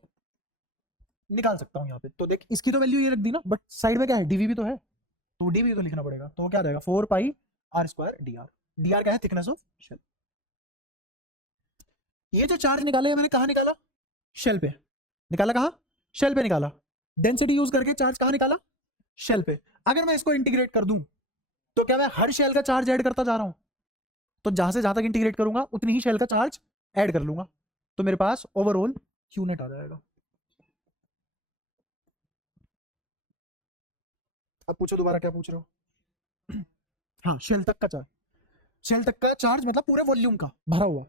निकाल सकता हूं यहाँ पे। तो देख इसकी तो वैल्यू ये रख दी ना, बट साइड में क्या है? डीवी भी तो है, तो डीवी तो लिखना पड़ेगा। तो क्या जाएगा? 4 pi are square d r. D r क्या है? Thickness of shell. ये जो चार्ज निकाले मैंने कहाँ निकाला? शेल पे निकाला। कहाँ? शेल पे निकाला। डेंसिटी यूज करके चार्ज कहाँ निकाला? शेल पे। अगर मैं इसको इंटीग्रेट कर दूं तो क्या मैं हर शेल का चार्ज ऐड करता जा रहा हूं? तो जहां से जहां तक इंटीग्रेट करूंगा उतनी ही शेल का चार्ज ऐड कर लूंगा, तो मेरे पास ओवरऑल क्यू नेट आ जाएगा। अब पूछो दोबारा, क्या पूछ रहे हो? हाँ, शेल तक का चार्ज। शेल तक का चार्ज मतलब पूरे वॉल्यूम का भरा हुआ।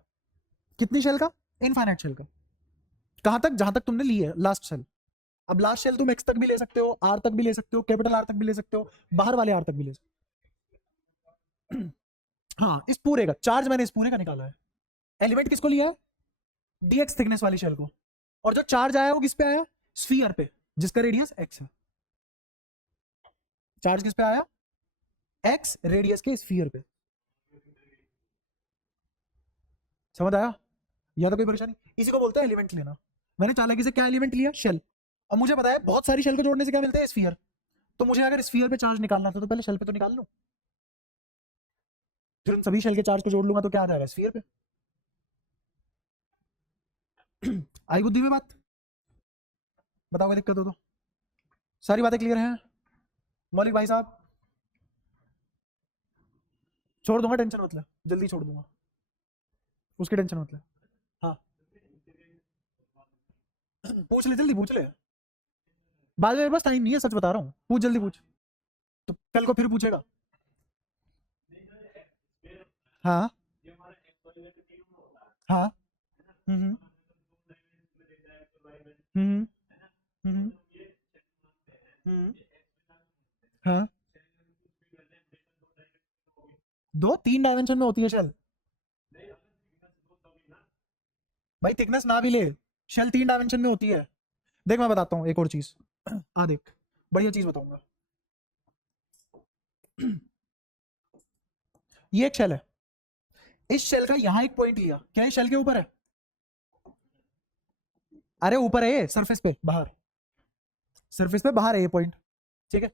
कितनी शेल का? इनफाइनाइट शेल का। कहां तक? जहां तक तुमने ली है लास्ट शेल। अब लास्ट शेल तुम एक्स तक भी ले सकते हो, आर तक भी ले सकते हो, कैपिटल आर तक भी ले सकते हो, बाहर वाले आर तक भी ले सकते हो। हाँ, इस पूरे का चार्ज मैंने इस पूरे का निकाला है। एलिमेंट किसको लिया है? डीएक्स थिकनेस वाली शेल को। और जो चार्ज आया वो किस पे आया? स्फीयर पे, जिसका रेडियस एक्स है। चार्ज किस पे आया? एक्स रेडियस के स्फीयर पे। समझ आया? या तो कोई परेशानी? इसी को बोलते हैं एलिमेंट लेना। मैंने चालाकी से क्या एलिमेंट लिया? शेल। अब मुझे पता है बहुत सारी शेल को जोड़ने से क्या मिलते हैं? स्फीयर। तो मुझे अगर स्फीयर पे चार्ज निकालना था तो पहले शेल पे तो निकाल लूं, फिर उन सभी शेल के चार्ज को जोड़ लूंगा तो क्या आ जाएगा? स्फीयर पे। आई बुद्धि में बात? बताओ कोई दिक्कत हो तो। सारी बातें क्लियर हैं मौलिक भाई साहब? छोड़ दूंगा, टेंशन मत ले, जल्दी छोड़ दूंगा, उसकी टेंशन मत ले। हाँ, पूछ ले, जल्दी पूछ ले। बाद में मेरे पास टाइम नहीं है, सच बता रहा हूँ, पूछ जल्दी पूछ। तो कल को फिर पूछेगा। हाँ हाँ। हम्म हम्म हम्म हम्म। हाँ, दो तीन डायमेंशन में होती है शेल। भाई थिकनेस ना भी ले, शेल 3 डायमेंशन में होती है। देख मैं बताता हूँ एक और चीज। आ देख, बढ़िया चीज बताऊंगा। ये एक शेल है, इस शेल का यहाँ एक पॉइंट लिया, क्या है? शेल के ऊपर है? अरे ऊपर है, सरफेस पे बाहर, सरफेस पे बाहर है ये पॉइंट, ठीक है।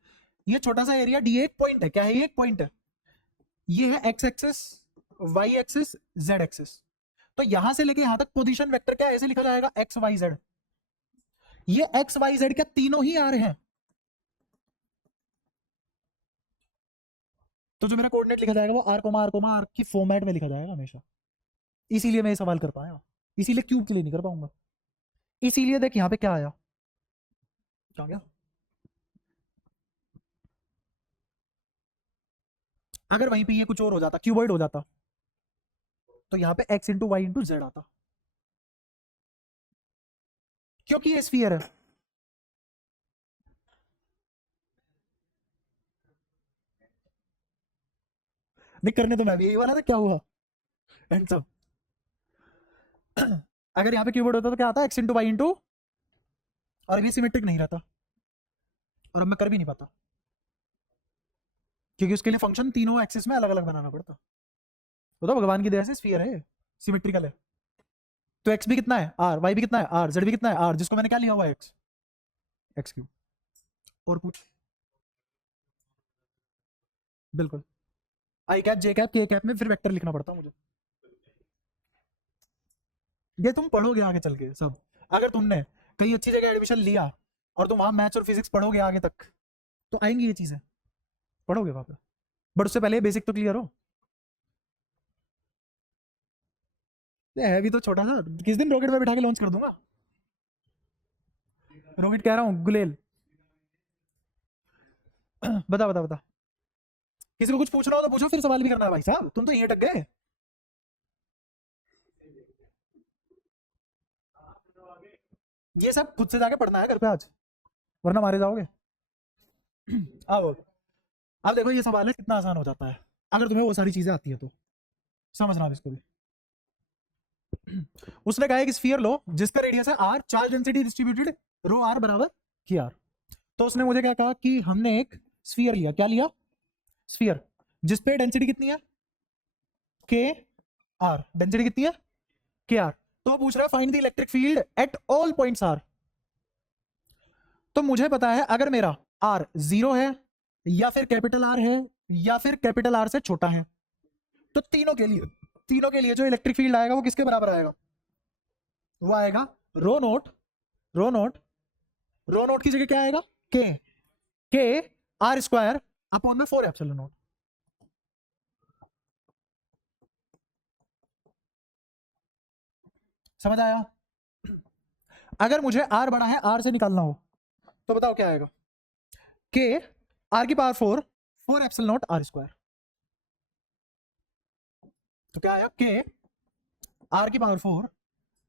ये छोटा सा एरिया डी एक पॉइंट है। क्या है? ये एक पॉइंट है। ये है x axis, y axis, z axis. तो यहां से लेके यहां तक पोजीशन वेक्टर क्या ऐसे लिखा जाएगा? X y z. ये एक्स वाई जेड क्या तीनों ही आ रहे हैं? तो जो मेरा कोऑर्डिनेट लिखा जाएगा वो आर की फॉर्मेट में लिखा जाएगा हमेशा। इसीलिए मैं ये सवाल कर पाया, इसीलिए क्यूब के लिए नहीं कर पाऊंगा। इसीलिए देख यहाँ पे क्या आया, क्या गया? अगर वहीं पे ये कुछ और हो जाता, क्यूबॉइड हो जाता, तो यहाँ पे x into y into z आता, क्योंकि ये स्फीयर है। नहीं करने तो मैं भी यही वाला था, क्या हुआ? एंड सब। अगर यहाँ पे क्यूबॉइड होता तो क्या आता? एक्स इंटू वाई इंटू, और ये सिमेट्रिक नहीं रहता, और अब मैं कर भी नहीं पाता, क्योंकि उसके लिए फंक्शन तीनों एक्सिस में अलग अलग बनाना पड़ता। तो भगवान की दया से स्फीयर है, सिमेट्रिकल है। तो एक्स भी कितना है? आर। वाई भी कितना है? आर। जेड भी कितना है? आर, जिसको मैंने क्या लिया हुआ है? एक्स। X cube. और कुछ? बिल्कुल। आई कैप, जे कैप, के कैप में फिर वेक्टर लिखना पड़ता मुझे। ये तुम पढ़ोगे आगे चल के सब। अगर तुमने कहीं अच्छी जगह एडमिशन लिया और तुम वहां मैथ्स और फिजिक्स पढ़ोगे आगे तक, तो आएंगी ये चीजें, पढ़ोगे वहां पे। बट उससे पहले बेसिक तो क्लियर हो। ये है भी तो छोटा सा, किस दिन रॉकेट में बिठा के लॉन्च कर दूंगा। रॉकेट कह रहा हूँ, गुलेल। बता बता बता। किसी को कुछ पूछना हो तो पूछो, फिर सवाल भी करना है भाई साहब, तुम तो यहीं अटक गए। ये सब खुद से जाके पढ़ना है घर पे आज, वरना मारे जाओगे। अब देखो ये सवाल है कितना आसान हो जाता है अगर तुम्हें वो सारी चीजें आती है तो, समझना अब इसको भी। उसने कहा एक स्फीयर लो जिसका रेडियस है r, चार्ज डेंसिटी डिस्ट्रीब्यूटेड रो r बराबर की r। तो उसने मुझे क्या कहा कि हमने एक स्फीयर लिया, क्या लिया, स्फीयर, जिसपे डेंसिटी कितनी है, के आर, डेंसिटी कितनी है, के आर। तो पूछ रहा है find the electric field at all points r. तो मुझे पता है अगर मेरा आर 0 है या फिर कैपिटल आर है या फिर कैपिटल आर से छोटा है, तो तीनों के लिए जो इलेक्ट्रिक फील्ड आएगा वो किसके बराबर आएगा, वो आएगा रो नोट, रो नोट, रो नोट की जगह क्या आएगा, के आर स्क्वायर अपॉन में 4 एप्सिलॉन नॉट। समझ आया। अगर मुझे आर बड़ा है आर से निकालना हो तो बताओ क्या आएगा, के आर की power 4 epsilon naught r square. तो क्या आया, के आर की पावर 4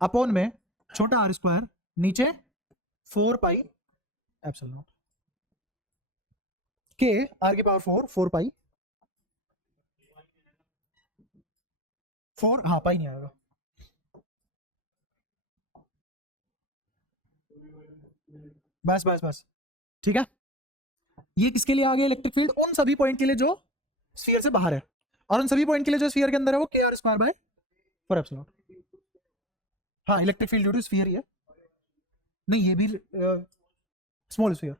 अपॉन में छोटा आर स्क्वायर नीचे 4 पाई एप्सिलॉन नॉट। के आर की पावर 4 पाई 4, हाँ पाई नहीं आएगा, बस बस बस, ठीक है। ये किसके लिए आ गया इलेक्ट्रिक फील्ड, उन सभी पॉइंट के लिए जो स्फीयर से बाहर है, और उन सभी पॉइंट के लिए जो स्फीयर के अंदर है वो के r square by 4 epsilon nought. हाँ electric field due to sphere ही है, नहीं ये भी स्मॉल स्फीयर।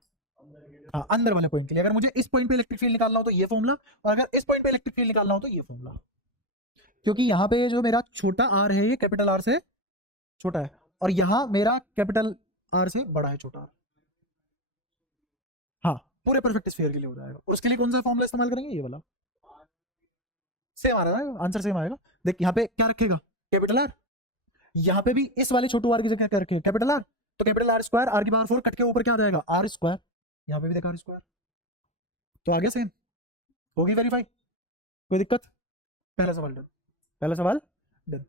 हाँ अंदर वाले पॉइंट के लिए, अगर मुझे इस पॉइंट पे इलेक्ट्रिक फील्ड निकालना हो तो ये फॉर्मूला, और अगर इस पॉइंट पे इलेक्ट्रिक फील्ड निकालना हो तो ये फॉर्मूला। क्योंकि यहाँ पे जो मेरा छोटा आर है ये कैपिटल आर से छोटा है, और यहाँ मेरा कैपिटल आर से बड़ा है छोटा आर। हाँ पूरे परफेक्ट स्फीयर के लिए हो जाएगा, और उसके लिए कौन सा फॉर्मूला इस्तेमाल करेंगे, ये वाला। सेम आ रहा है आंसर, सेम आएगा। देख यहाँ पे क्या रखेगा, कैपिटल आर, यहाँ पे भी इस वाले छोटू आर की जगह क्या रखेगा, कैपिटल आर। तो कैपिटल आर स्क्वायर, आर की पावर 4 कट के ऊपर क्या आ जाएगा, आर स्क्वायर। यहाँ पे भी देखा आर स्क्वायर, तो आ गया सेम, होगी वेरीफाई, कोई दिक्कत। पहला सवाल डन, पहला सवाल डन।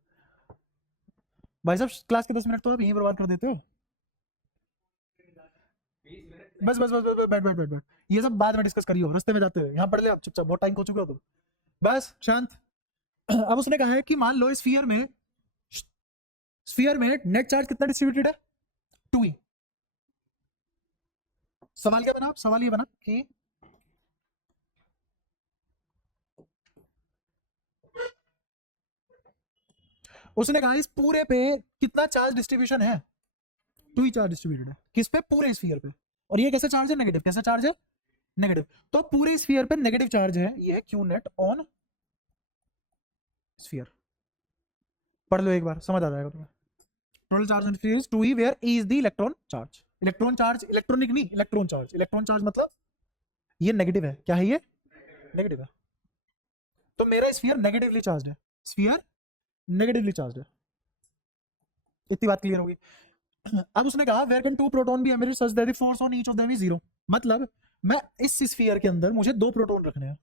भाई साहब क्लास के 10 मिनट तो आप यहीं बर्बाद कर देते हो। बस बस बस बस, बैठ बैठ बैठ बैठ, ये सब बाद में डिस्कस करियो, रास्ते में जाते हो, यहाँ पढ़ ले आप चुपचाप, बहुत टाइम हो चुके हो तुम, बस शांत। अब उसने कहा है कि मान लो स्फीयर में नेट चार्ज कितना डिस्ट्रीब्यूटेड है, 2e। सवाल क्या बना, सवाल ये बना कि उसने कहा इस पूरे पे कितना चार्ज डिस्ट्रीब्यूशन है, 2e चार्ज डिस्ट्रीब्यूटेड है किस पे, पूरे स्फीयर पे। और ये कैसे चार्ज है, नेगेटिव, कैसे चार्ज है, नेगेटिव। तो पूरे स्फीयर पे नेगेटिव चार्ज है, ये है क्यू नेट ऑन स्फीयर। पढ़ लो एक बार, समझ आ जाएगा तुम्हें। Total charge on sphere is 2e where e is the electron charge. Electron charge, electronic नहीं, इलेक्ट्रॉन चार्ज, इलेक्ट्रॉन चार्ज मतलब ये नेगेटिव है, क्या है ये, नेगेटिव है। तो मेरा स्फीयर नेगेटिवली चार्ज है, स्फीयर नेगेटिवली चार्ज है, इतनी बात क्लियर होगी। अब उसने कहा where can two proton be emitted such that the force on each of them is 0। मतलब मैं इस स्फीयर के अंदर मुझे 2 प्रोटॉन रखने हैं,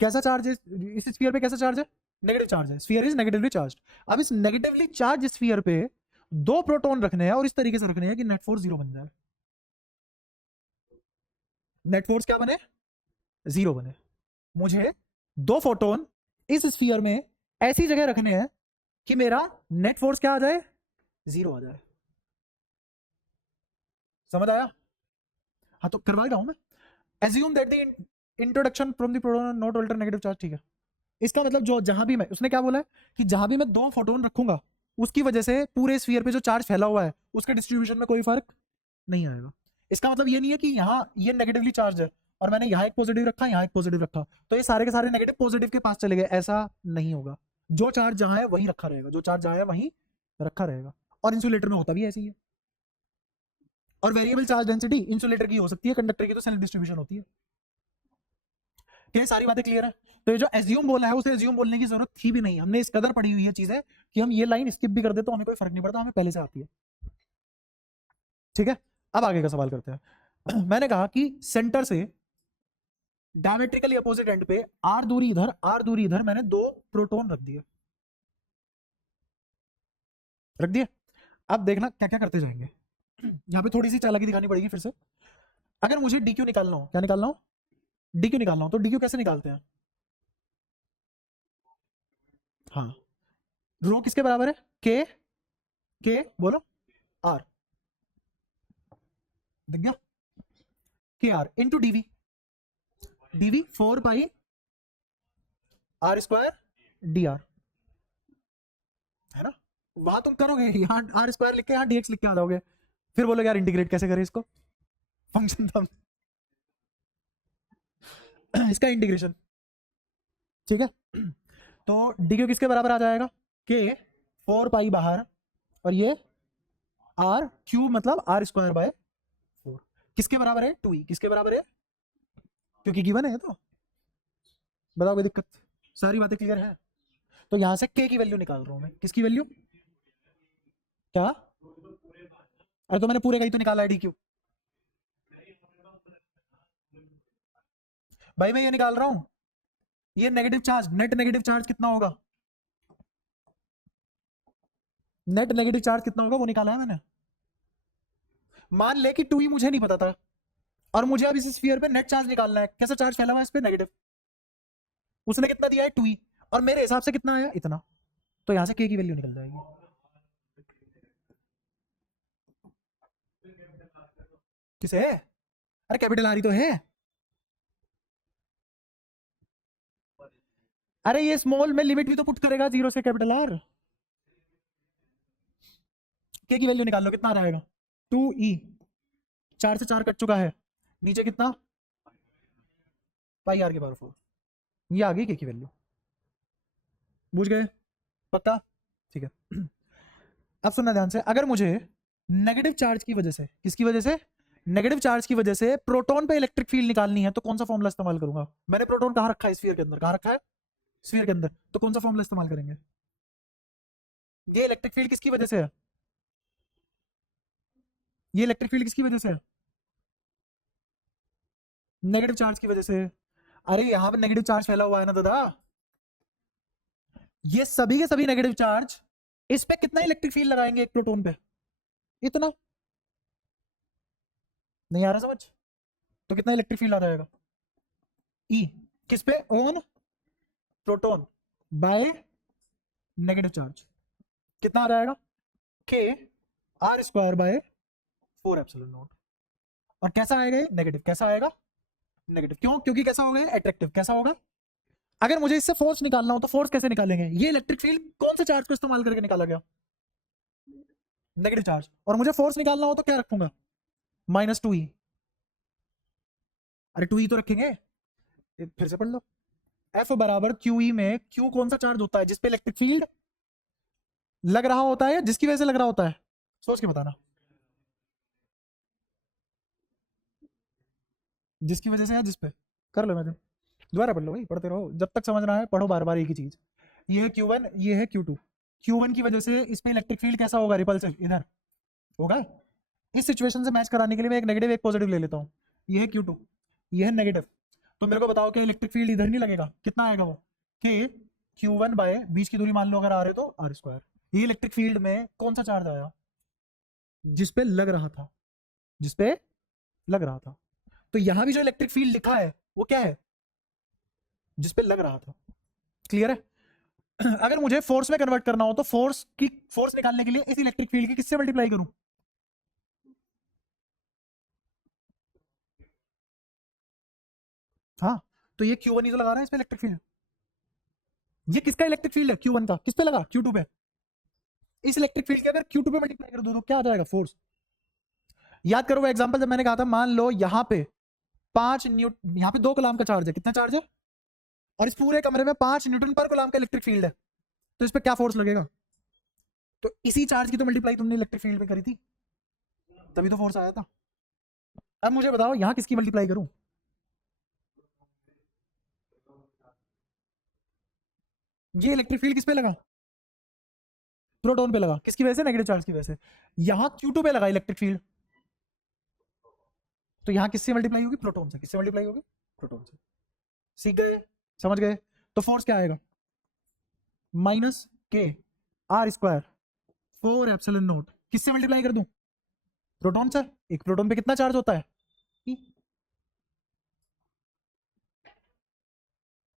कैसा चार्ज है इस स्फीयर पे, कैसा चार्ज है, नेगेटिव चार्ज है, स्फीयर इज नेगेटिवली चार्ज। अब इस नेगेटिवली चार्ज स्फीयर पे 2 प्रोटॉन रखने हैं, और इस तरीके से रखने हैं कि नेट फोर्स 0 बन जाए, नेट फोर्स क्या बने, 0 बने। मुझे 2 फोटोन इस स्फीयर में ऐसी जगह रखने हैं कि मेरा नेट फोर्स क्या आ जाए, 0 आ जाए। समझ आया। हाँ तो करवा रहा हूं मैं, assume that the introduction from the proton not alter negative charge, ठीक है। इसका मतलब जो जहां भी मैं, उसने क्या बोला है कि जहां भी मैं 2 फोटोन रखूंगा उसकी वजह से पूरे स्फीयर पे जो चार्ज फैला हुआ है उसके डिस्ट्रीब्यूशन में कोई फर्क नहीं आएगा। इसका मतलब ये नहीं है कि यहाँ ये नेगेटिवली चार्ज है और मैंने यहाँ एक पॉजिटिव रखा, यहाँ एक पॉजिटिव रखा, तो ये सारे के सारे नेगेटिव पॉजिटिव के पास चले गए, ऐसा नहीं होगा। जो चार्ज जहां है वहीं रखा रहेगा, जो चार्ज जहां है वहीं रखा रहेगा। और इंसुलेटर में होता भी ऐसे ही है। और वेरिएबल चार्ज डेंसिटी इंसुलेटर की हो सकती है, कंडक्टर की तो सेल्फ डिस्ट्रीब्यूशन होती है। ये सारी बातें क्लियर है। तो ये जो एज्यूम बोला है उसे एज्यूम बोलने की जरूरत थी भी नहीं, हमने इस कदर पढ़ी हुई है चीजें कि हम ये लाइन स्किप भी कर दे तो हमें कोई फर्क नहीं पड़ता, हमें पहले से आती है। ठीक है, अब आगे का सवाल करते हैं। मैंने कहा कि सेंटर से डायमेट्रिकली अपोजिट एंड पे r दूरी इधर, r दूरी इधर, मैंने 2 प्रोटॉन रख दिए, रख दिए। अब देखना क्या क्या करते जाएंगे। यहाँ पे थोड़ी सी चालाकी दिखानी पड़ेगी फिर से। अगर मुझे dq निकालना हो, क्या निकालना हो, dq निकालना हो, तो dq कैसे निकालते हैं? हाँ, रो किसके बराबर है? के बोलो, r, दिख गया? K r into d v, d v 4 pi are square d r, है ना? वहां तुम करोगे, यहाँ आर स्क्वायर लिख के यहाँ डीएक्स लिख के आ जाओगे, फिर बोलोगे यार इंटीग्रेट कैसे करें इसको, फंक्शन था इसका इंटीग्रेशन, ठीक है? तो डी क्यू किसके बराबर आ जाएगा? के 4 पाई बाहर, और ये आर क्यूब मतलब आर स्क्वायर बाय 4, किसके बराबर है? 2e, किसके बराबर है? क्योंकि गिवन है। तो बताओ कोई दिक्कत? सारी बातें क्लियर है? तो यहां से के की वैल्यू निकाल रहा हूं मैं, किसकी वैल्यू? क्या? अरे तो मैंने पूरे का ही तो निकाला है डी क्यू, भाई मैं ये निकाल रहा हूं, ये negative charge, net negative charge कितना होगा, नेट नेगेटिव चार्ज कितना होगा वो निकाला है मैंने। मान ले कि 2e मुझे नहीं पता था, और मुझे अब इस स्फीयर पे नेट चार्ज निकालना है, कैसा चार्ज फैला हुआ है इस पे? नेगेटिव। उसने कितना दिया है? 2e, और मेरे हिसाब से कितना आया? इतना। तो यहां से के की वैल्यू निकल जाएगी। किसे है? अरे कैपिटल आर ही तो है। अरे ये स्मॉल में लिमिट भी तो पुट करेगा 0 से कैपिटल आर। के की वैल्यू निकाल लो, कितना आ जाएगा? 2e, 4 से 4 कट चुका है, नीचे कितना? पाई आर के पावर 4, ये आ गई के की वैल्यू। बुझ गए? पक्का? ठीक है। अब सुनना ध्यान से, अगर मुझे नेगेटिव चार्ज की वजह से, किसकी वजह से? नेगेटिव चार्ज की वजह से प्रोटॉन पे इलेक्ट्रिक फील्ड निकालनी है, तो कौन सा फॉर्मूला इस्तेमाल करूंगा? मैंने प्रोटॉन कहाँ रखा है? स्फीयर के अंदर। कहाँ रखा है? स्फीयर के अंदर। तो कौन सा फॉर्मूला इस्तेमाल करेंगे? ये इलेक्ट्रिक फील्ड किसकी वजह से है? ये इलेक्ट्रिक फील्ड किसकी वजह से है? नेगेटिव चार्ज की वजह से। अरे यहां पर नेगेटिव चार्ज फैला हुआ है ना दादा, ये सभी के सभी नेगेटिव चार्ज, इस पे कितना इलेक्ट्रिक फील्ड लगाएंगे एक प्रोटॉन पे? इतना। नहीं आ रहा समझ? तो कितना इलेक्ट्रिक फील्ड आ जाएगा? ई किस पे? On proton by negative charge, कितना आ जाएगा? K r square by 4 epsilon naught. और कैसा आएगा ये? नेगेटिव। कैसा आएगा? नेगेटिव। क्यों? क्योंकि कैसा होगा? अट्रैक्टिव। कैसा होगा? अगर मुझे इससे फोर्स निकालना हो तो फोर्स कैसे निकालेंगे? ये इलेक्ट्रिक फील्ड कौन से चार्ज को इस्तेमाल करके निकाला गया? Negative charge. और मुझे फोर्स निकालना हो तो क्या रखूंगा? -2e। अरे 2e तो रखेंगे, फिर से पढ़ लो। F बराबर QE में Q कौन सा चार्ज होता है जिसपे इलेक्ट्रिक फील्ड लग रहा होता है, जिसकी वजह से लग रहा होता है? सोच के बताना। जिसकी वजह से या जिस पे? कर लो, मैं दोबारा पढ़ लो भाई, पढ़ते रहो जब तक समझ रहा है, पढ़ो बार बार एक ही चीज। ये है Q1, ये है Q2। Q1 की वजह से इस पे इलेक्ट्रिक फील्ड कैसा होगा? रिपल्सिव, इधर होगा। इस सिचुएशन से मैच कराने के लिए मैं एक नेगेटिव एक पॉजिटिव ले लेता हूँ। ये है Q2, ये है नेगेटिव। तो मेरे को बताओ क्या इलेक्ट्रिक फील्ड इधर नहीं लगेगा? कितना आएगा वो? के Q1 बाय बीच की दूरी मान लो अगर आ रहे तो आर स्क्वायर। ये इलेक्ट्रिक फील्ड में कौन सा चार्ज आया? जिसपे लग रहा था, जिसपे लग रहा था। तो यहां भी जो इलेक्ट्रिक फील्ड लिखा है वो क्या है? जिसपे लग रहा था। क्लियर है? अगर मुझे फोर्स में कन्वर्ट करना हो तो फोर्स निकालने के लिए इस इलेक्ट्रिक फील्ड की किससे मल्टीप्लाई करूं? हाँ, तो ये Q1 ही तो लगा रहा है इस पे इलेक्ट्रिक फील्ड। ये किसका इलेक्ट्रिक फील्ड है? Q1 का। किस पे लगा? Q2 पे। इस इलेक्ट्रिक फील्ड के अगर Q2 पे मल्टीप्लाई कर दो तो क्या आ जाएगा? फोर्स। याद करो वो एग्जांपल जब मैंने कहा था, मान लो यहाँ पे 5 न्यूटन, यहाँ पे 2 कूलम का चार्ज है। कितना चार्ज है? और इस पूरे कमरे में 5 न्यूटन पर कूलम का इलेक्ट्रिक फील्ड है, तो इस पे क्या फोर्स लगेगा? तो इसी चार्ज की तो मल्टीप्लाई तुमने इलेक्ट्रिक फील्ड में करी थी, तभी तो फोर्स आया था। अब मुझे बताओ यहाँ किसकी मल्टीप्लाई करूं? ये इलेक्ट्रिक फील्ड किस पे लगा? प्रोटॉन पे लगा। किसकी वजह से? नेगेटिव चार्ज की वजह से। यहाँ Q2 पे लगा इलेक्ट्रिक फील्ड, तो यहाँ किससे मल्टीप्लाई होगी? प्रोटॉन से। किससे मल्टीप्लाई होगी? प्रोटॉन से। सीख गए, समझ गए? तो फोर्स क्या आएगा, माइनस के आर स्क्वायर 4 एप्सिलॉन नॉट, किससे मल्टीप्लाई कर दूं, प्रोटॉन से। एक प्रोटॉन पे कितना चार्ज होता है, E।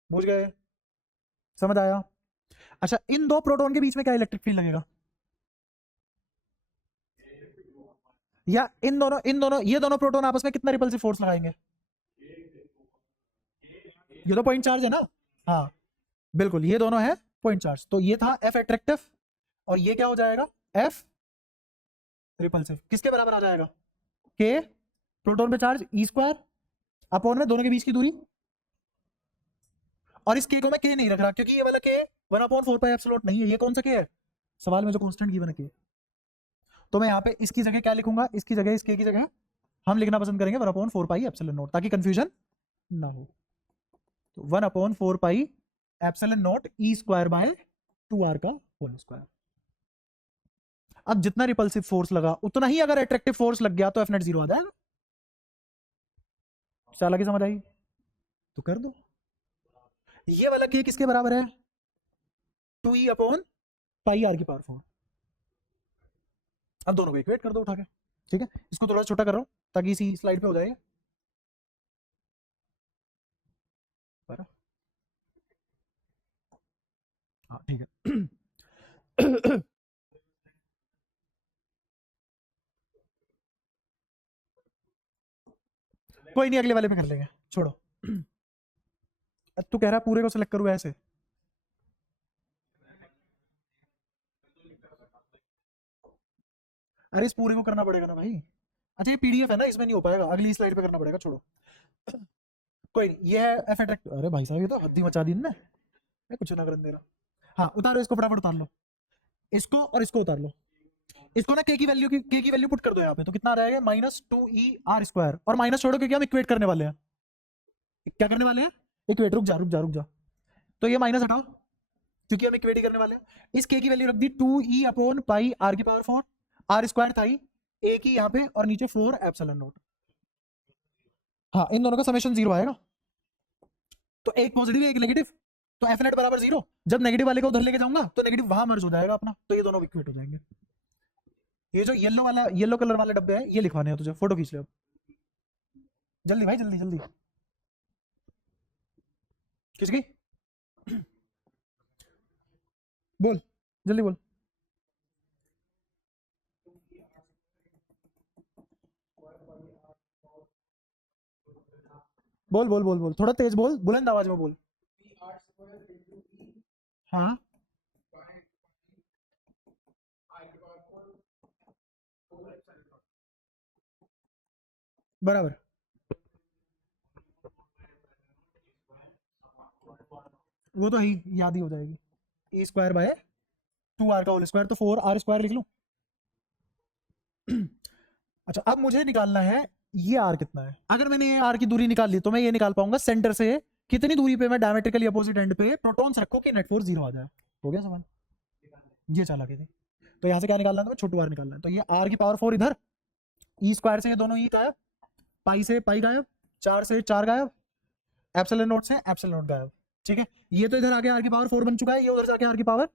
बुझ गए, समझ आया? अच्छा, इन दो प्रोटॉन के बीच में क्या इलेक्ट्रिक फील्ड लगेगा, या इन दोनों ये दोनों प्रोटॉन आपस में कितना रिपल्सिव फोर्स लगाएंगे, ये तो पॉइंट चार्ज है ना। हाँ बिल्कुल, ये दोनों है पॉइंट चार्ज, तो ये था एफ एट्रैक्टिव और ये क्या हो जाएगा, एफ रिपल्सिव। किसके बराबर आ जाएगा, के प्रोटॉन पे चार्ज ई स्क्वायर अपॉन में दोनों के बीच की दूरी, और इस के को मैं के नहीं रख रहा क्योंकि ये वाला के 1/4 एप्सिलॉन नहीं है, ये कौन सा के है, सवाल में जो कांस्टेंट गिवन है के। तो मैं यहाँ पे इसकी जगह क्या लिखूंगा, इसकी जगह, इस के की जगह हम लिखना पसंद करेंगे 1/4 पाई एप्सिलॉन नॉट, ताकि कंफ्यूजन ना हो। तो 1/4 pi epsilon not E square by 2r का होल स्क्वायर। अब जितना रिपल्सिव फोर्स लगा उतना ही अगर अट्रैक्टिव फोर्स लग गया तो एफ नेट 0 आ जाएगा। चाला की समझ आई तो कर दो। ये वाला के किसके बराबर है, 2e अपॉन पाई आर की पावर 4। अब दोनों को इक्वेट कर दो उठा के, ठीक है। इसको थोड़ा छोटा कर रहा हूं ताकि इसी स्लाइड पे हो जाएगा। हाँ ठीक है। कोई नहीं, अगले वाले पे कर लेंगे, छोड़ो। तू कह रहा पूरे को सिलेक्ट करूँ ऐसे, अरे इस पूरे को करना पड़ेगा ना भाई। अच्छा ये पीडीएफ है ना, इसमें नहीं हो पाएगा, अगली स्लाइड पे करना पड़ेगा, छोड़ो। कोई नहीं, ये है एफ अट्रैक्ट, अरे भाई साहब ये तो हद्दी मचा दी ना, मैं कुछ ना कर दे रहा। हाँ उतारो इसको, फटाफट उतार लो इसको, और इसको उतार लो। इसको ना के की वैल्यू पुट कर दो यहाँ पे, तो कितना आ जाएगा, -2e r²। और माइनस छोड़ो क्योंकि हम इक्वेट करने वाले हैं। क्या करने वाले हैं, इक्वेट। रुक जा रुक जा रुक जा, तो ये माइनस हटाओ क्योंकि हम इक्वेट ही करने वाले हैं। इस के की वैल्यू रख दी 2e अपॉन पाई आर की पावर 4, आर स्क्वायर था ही, ए की यहाँ पे, और नीचे 4 एप्सिलॉन नॉट। हाँ इन दोनों का समेशन 0 आएगा, तो एक पॉजिटिव एक नेगेटिव, तो एफ नेट बराबर 0। जब नेगेटिव वाले को उधर लेके जाऊंगा तो नेगेटिव वहां मर्ज हो जाएगा अपना, तो ये दोनों इक्वेट हो जाएंगे। ये जो येलो कलर वाले डब्बे हैं ये लिखवाने हैं तुझे, फोटो खींच ले अब, जल्दी भाई जल्दी जल्दी। किसकी, बोल जल्दी बोल, बोल बोल बोल बोल, थोड़ा तेज बोल, बुलंद आवाज में बोल। हाँ बराबर, वो तो ही याद ही हो जाएगी, ए स्क्वायर बाय 2r का होल स्क्वायर, तो 4r² लिख लूं। अच्छा अब मुझे निकालना है ये r कितना है। अगर मैंने ये r की दूरी निकाल ली तो मैं ये निकाल पाऊंगा सेंटर से कितनी दूरी पे मैं डायमेट्रिकली अपोजिट एंड पे प्रोटॉन्स रखो कि नेट फोर्स 0 आ जाए। हो गया सवाल, ये चला के थी। तो यहाँ से क्या निकालना है, तो छोटू r निकालना है, तो ये r की पावर 4 इधर, ई स्क्वायर से ये दोनों ई गायब, पाई से पाई गायब, 4 से 4 गायब, एप्सिलॉन नॉट से एप्सिलॉन नॉट गायब। ठीक है, ये तो इधर आके r की पावर 4 बन चुका है, ये उधर जाके r की पावर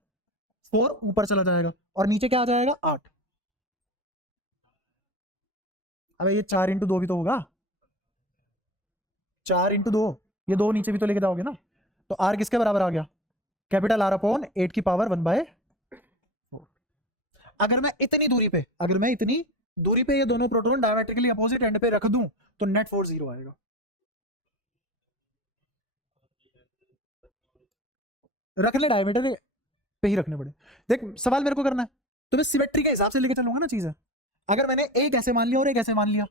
4 ऊपर चला जाएगा, और नीचे क्या आ जाएगा 8। अबे ये 4 × 2 भी तो होगा, 4 × 2, ये 2 नीचे भी तो लेके जाओगे ना। तो r किसके बराबर आ गया, कैपिटल R अपॉन 8 की पावर 1/4। अगर मैं इतनी दूरी पे, अगर मैं इतनी दूरी पे ये दोनों प्रोटॉन डायमेट्रिकली अपोजिट एंड पे रख दूं तो नेट फोर्स 0 आएगा। रखने डायमीटर पे ही रखने पड़े। देख सवाल मेरे को करना है तो मैं सिमेट्री के हिसाब से लेके चलूंगा ना चीजें। अगर मैंने एक ऐसे मान लिया और एक ऐसे मान लिया,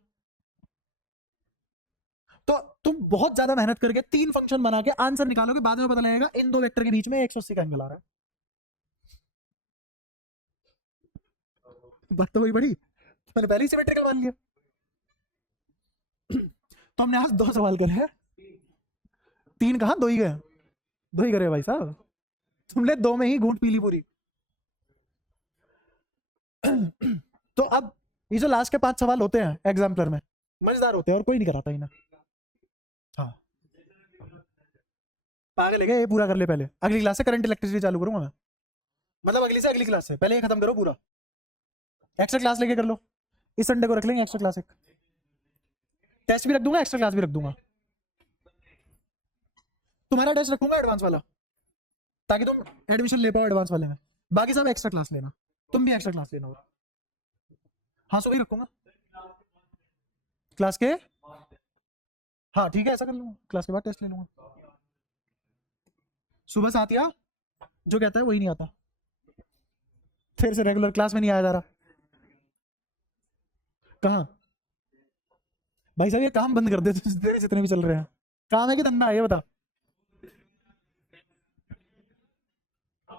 तो तुम बहुत ज्यादा मेहनत करके 3 फंक्शन बना के आंसर निकालोगे, बाद में पता लगेगा इन दो वेक्टर के बीच में 180 का एंगल आ रहा है। बात तो वही बड़ी, मैंने पहले ही सिमेट्रिकल मान लिया। तो हमने आज 2 सवाल करे हैं, 3 कहा, 2 ही गए, 2 ही करे भाई साहब, तुमने 2 में ही घूंट पी ली पूरी। तो अब ये जो लास्ट के 5 सवाल होते हैं एग्जाम्पलर में, मजेदार होते हैं और कोई नहीं कराता इन्हें। हाँ पागल है क्या? ये पूरा कर ले पहले, अगली क्लास से करंट इलेक्ट्रिसिटी चालू करूंगा मैं, मतलब अगली से अगली क्लास से पहले ये खत्म करो पूरा। एक्स्ट्रा क्लास लेके कर लो, इस संडे को रख लेंगे एक्स्ट्रा क्लास, एक टेस्ट भी रख दूंगा, एक्स्ट्रा क्लास भी रख दूंगा। तुम्हारा टेस्ट रखूंगा एडवांस वाला, ताकि तुम एडमिशन ले पाओ एडवांस वाले में, बाकी सब एक्स्ट्रा क्लास लेना, तुम भी एक्स्ट्रा क्लास लेना होगा। हाँ सुबह ही रखूंगा क्लास के, हाँ ठीक है ऐसा कर लूंगा, क्लास के बाद टेस्ट ले लूंगा। सुबह साथिया जो कहता है वही नहीं आता, फिर से रेगुलर क्लास में नहीं आया जा रहा। कहाँ भाई साहब, ये काम बंद कर दे तेरे जितने भी चल रहे हैं, काम है कि धंधा है ये बता।